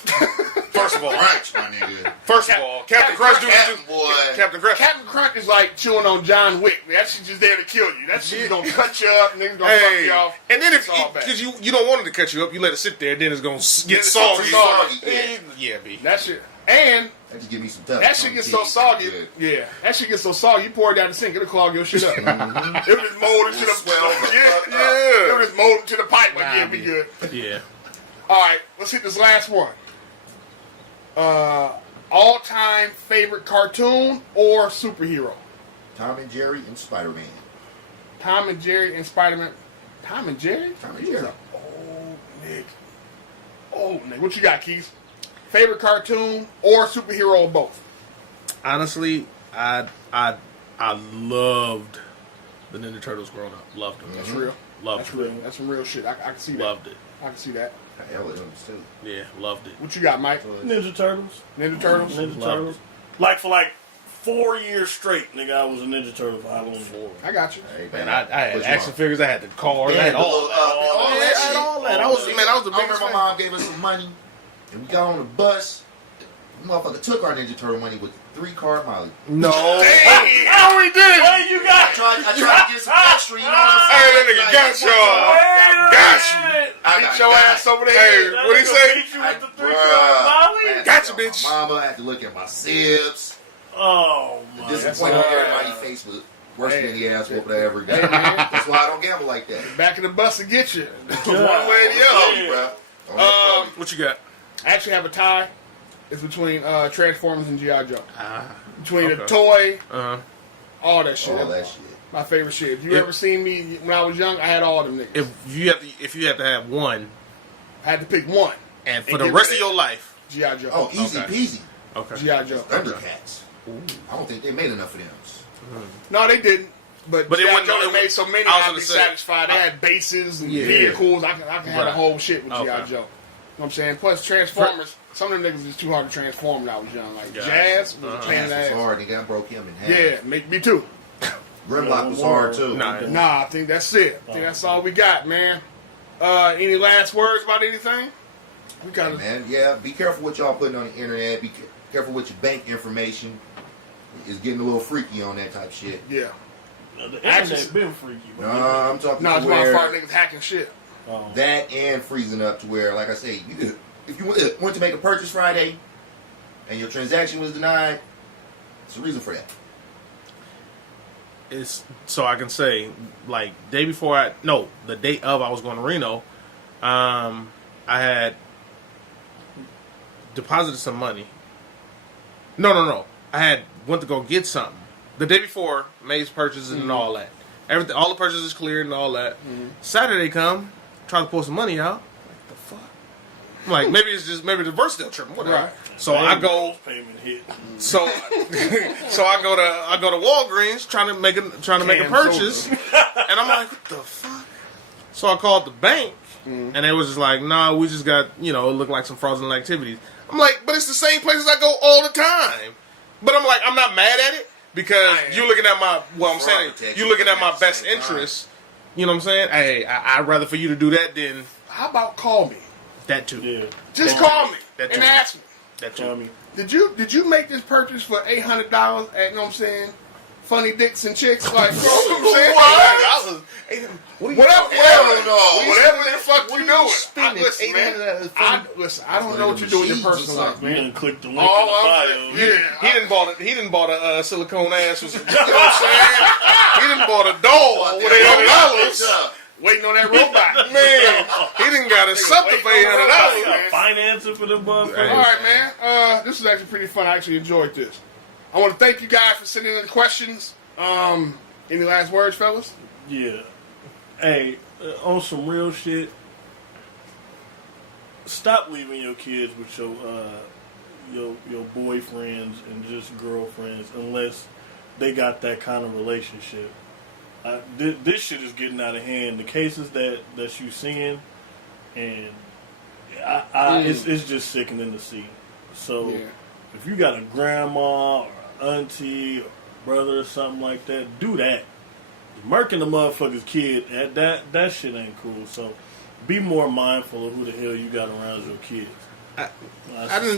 First of all. Crunch, my nigga. First of all. Captain Crunch do Captain boy. Captain Crunch. Captain Crunch is like chewing on John Wick. That shit just there to kill you. That shit gonna cut you up, nigga gonna fuck Hey, you off. and then if It's all bad. because you don't want it to cut you up, you let it sit there, then it's gonna get it's soggy. soggy. Yeah, B. That shit. And That just give me some tough. that shit gets so soggy. Yeah, that shit gets so soggy. You pour it down the sink, it'll clog your shit up. It was just molded to the Swell the yeah, fuck up. yeah. It was molded to the pipe. Like, yeah, be good. Yeah. All right, let's hit this last one. All-time favorite cartoon or superhero? Tom and Jerry and Spider-Man. Tom and Jerry and Spider-Man. Tom and Jerry? Tom and He was Jerry. a old nigga. Old nigga. What you got, Keith? Favorite cartoon or superhero or both? Honestly, I loved the Ninja Turtles growing up. Loved them. That's real. Loved That's it. real. That's some real shit. I can see that. Loved it. I can see that. Hell, it was too. Yeah, loved it. What you got, Mike? Ninja Turtles. Ninja Turtles? Ninja Loved Turtles. Like for like 4 years straight, nigga, I was a Ninja Turtle for Halloween. I got you. Hey, Man, I had Which action one? figures. I had the cars. I Yeah, had the all little, that. all I that had shit. all that. I was the I biggest remember my fan. mom gave us some money, and we got on the bus. The motherfucker took our Ninja Turtle money with 3-card Molly. No. Hey, how we did? Hey, you got I tried to get some extra, you know what I'm Hey, saying? that nigga got y'all. Got you. I Beat got your got. ass over the Hey, head. what'd he say? Beat you with the Bruh. 3-card Molly? I had to Gotcha, look at bitch. my mama, I had to look at my sibs. Oh, my Disappointing God. everybody's face was worse Hey. than the ass whoop I ever got. Hey, man. That's why I don't gamble like that. Back in the bus to get you. One Yeah. way or the Tell other. you, bro. Don't What you got? I actually have a tie. It's between Transformers and G.I. Joe. Between the okay. toy, Uh-huh. all that shit. all that shit. My favorite shit. If you If- ever seen me when I was young, I had all them niggas. If you had to have one, I had to pick one. and for And the get rest rid of your life. G.I. Joe. Oh, easy Okay. peasy. Okay. G.I. Joe. Thundercats. I don't think they made enough of them. No, they didn't. But But it G.I. wasn't- Joe it they made wasn't- so many, I was I had to gonna be say- satisfied. They had bases and Yeah. vehicles. I can have a Right. whole shit with G.I. Okay. Joe. You know what I'm saying? Plus, Transformers, some of them niggas is too hard to transform when I was young. Like, Gotcha. Jazz was a pain in Jazz the was ass. hard. Nigga, I broke him in half. Yeah, me too. Grimlock was hard too. Nah. Nah, I think that's it. I think that's all we got, man. Any last words about anything? We got Hey, to. man, yeah, be careful what y'all putting on the internet. Be careful with your bank information. It's getting a little freaky on that type of shit. Yeah. The internet's Actually- been freaky. But I'm talking No, to it's my where fart niggas hacking shit. that and freezing up to where, like I say, if you went to make a purchase Friday and your transaction was denied, there's a reason for that. It's so I can say, like, the day of I was going to Reno, I had deposited some money. No. I had went to go get something. The day before, made purchases and all that. Everything, all the purchases cleared and all that. Saturday come, try to pull some money out. Like, the fuck? I'm like, maybe the reverse still tripping, whatever. Right. So I go. Payment hit. So, so I go to Walgreens trying to make a Canned purchase, and I'm like, what the fuck? So I called the bank, and they was just like, nah, we just got, it looked like some fraudulent activities. I'm like, but it's the same places I go all the time. But I'm like, I'm not mad at it because you looking at my, I'm saying, you looking at my best interest. You know what I'm saying? Hey, I'd rather for you to do that than How about call me? that too. Yeah. Just call me That and too. ask me. That Tell too. me. Did you make this purchase for $800 at, you know what I'm saying, funny dicks and chicks? Like, you know what I'm saying? Whatever the fuck you doing. Listen, man. I don't know what you do with your personal life, You man. didn't click the link All in I'm the bio. saying, yeah. He didn't bought a silicone ass. You know what I'm saying? He didn't bought a doll with $800. Waiting on that robot. Man, he didn't got a something for You $800. got financing for the motherfucker. All right, man. This is actually pretty fun. I actually enjoyed this. I want to thank you guys for sending in the questions. Any last words, fellas? Yeah. Hey, on some real shit, stop leaving your kids with your boyfriends and just girlfriends unless they got that kind of relationship. This shit is getting out of hand. The cases that you seeing, and it's just sickening to see. So Yeah. if you got a grandma or auntie or brother or something like that, do that. Murking the motherfucker's kid, that shit ain't cool. So be more mindful of who the hell you got around as your kids.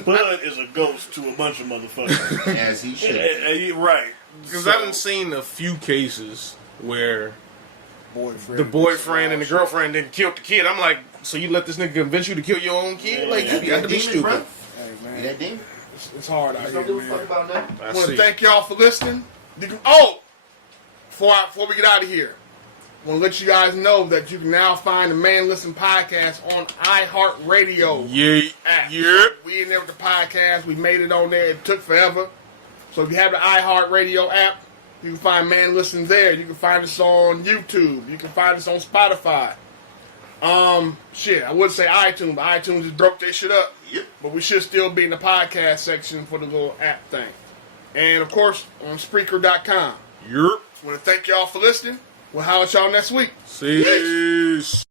Spud is a ghost to a bunch of motherfuckers. As he should. Right. Because I done seen a few cases where Boyfriend. the boyfriend and the girlfriend didn't kill the kid. I'm like, so you let this nigga convince you to kill your own kid? Yeah. Like, you got to be stupid. Hey, You man. that demon? It's hard out here, Don't give a fuck man. about nothing. I I want see. to thank y'all for listening. Before we get out of here, I want to let you guys know that you can now find the Man Listen podcast on iHeartRadio. Yeah, app. yeah. We in there with the podcast. We made it on there. It took forever. So if you have the iHeartRadio app, you can find Man Listen there. You can find us on YouTube. You can find us on Spotify. I would say iTunes, but iTunes just broke their shit up. Yep. But we should still be in the podcast section for the little app thing. And of course, on Spreaker.com. Yep. I want to thank y'all for listening. We'll holler at y'all next week. Peace.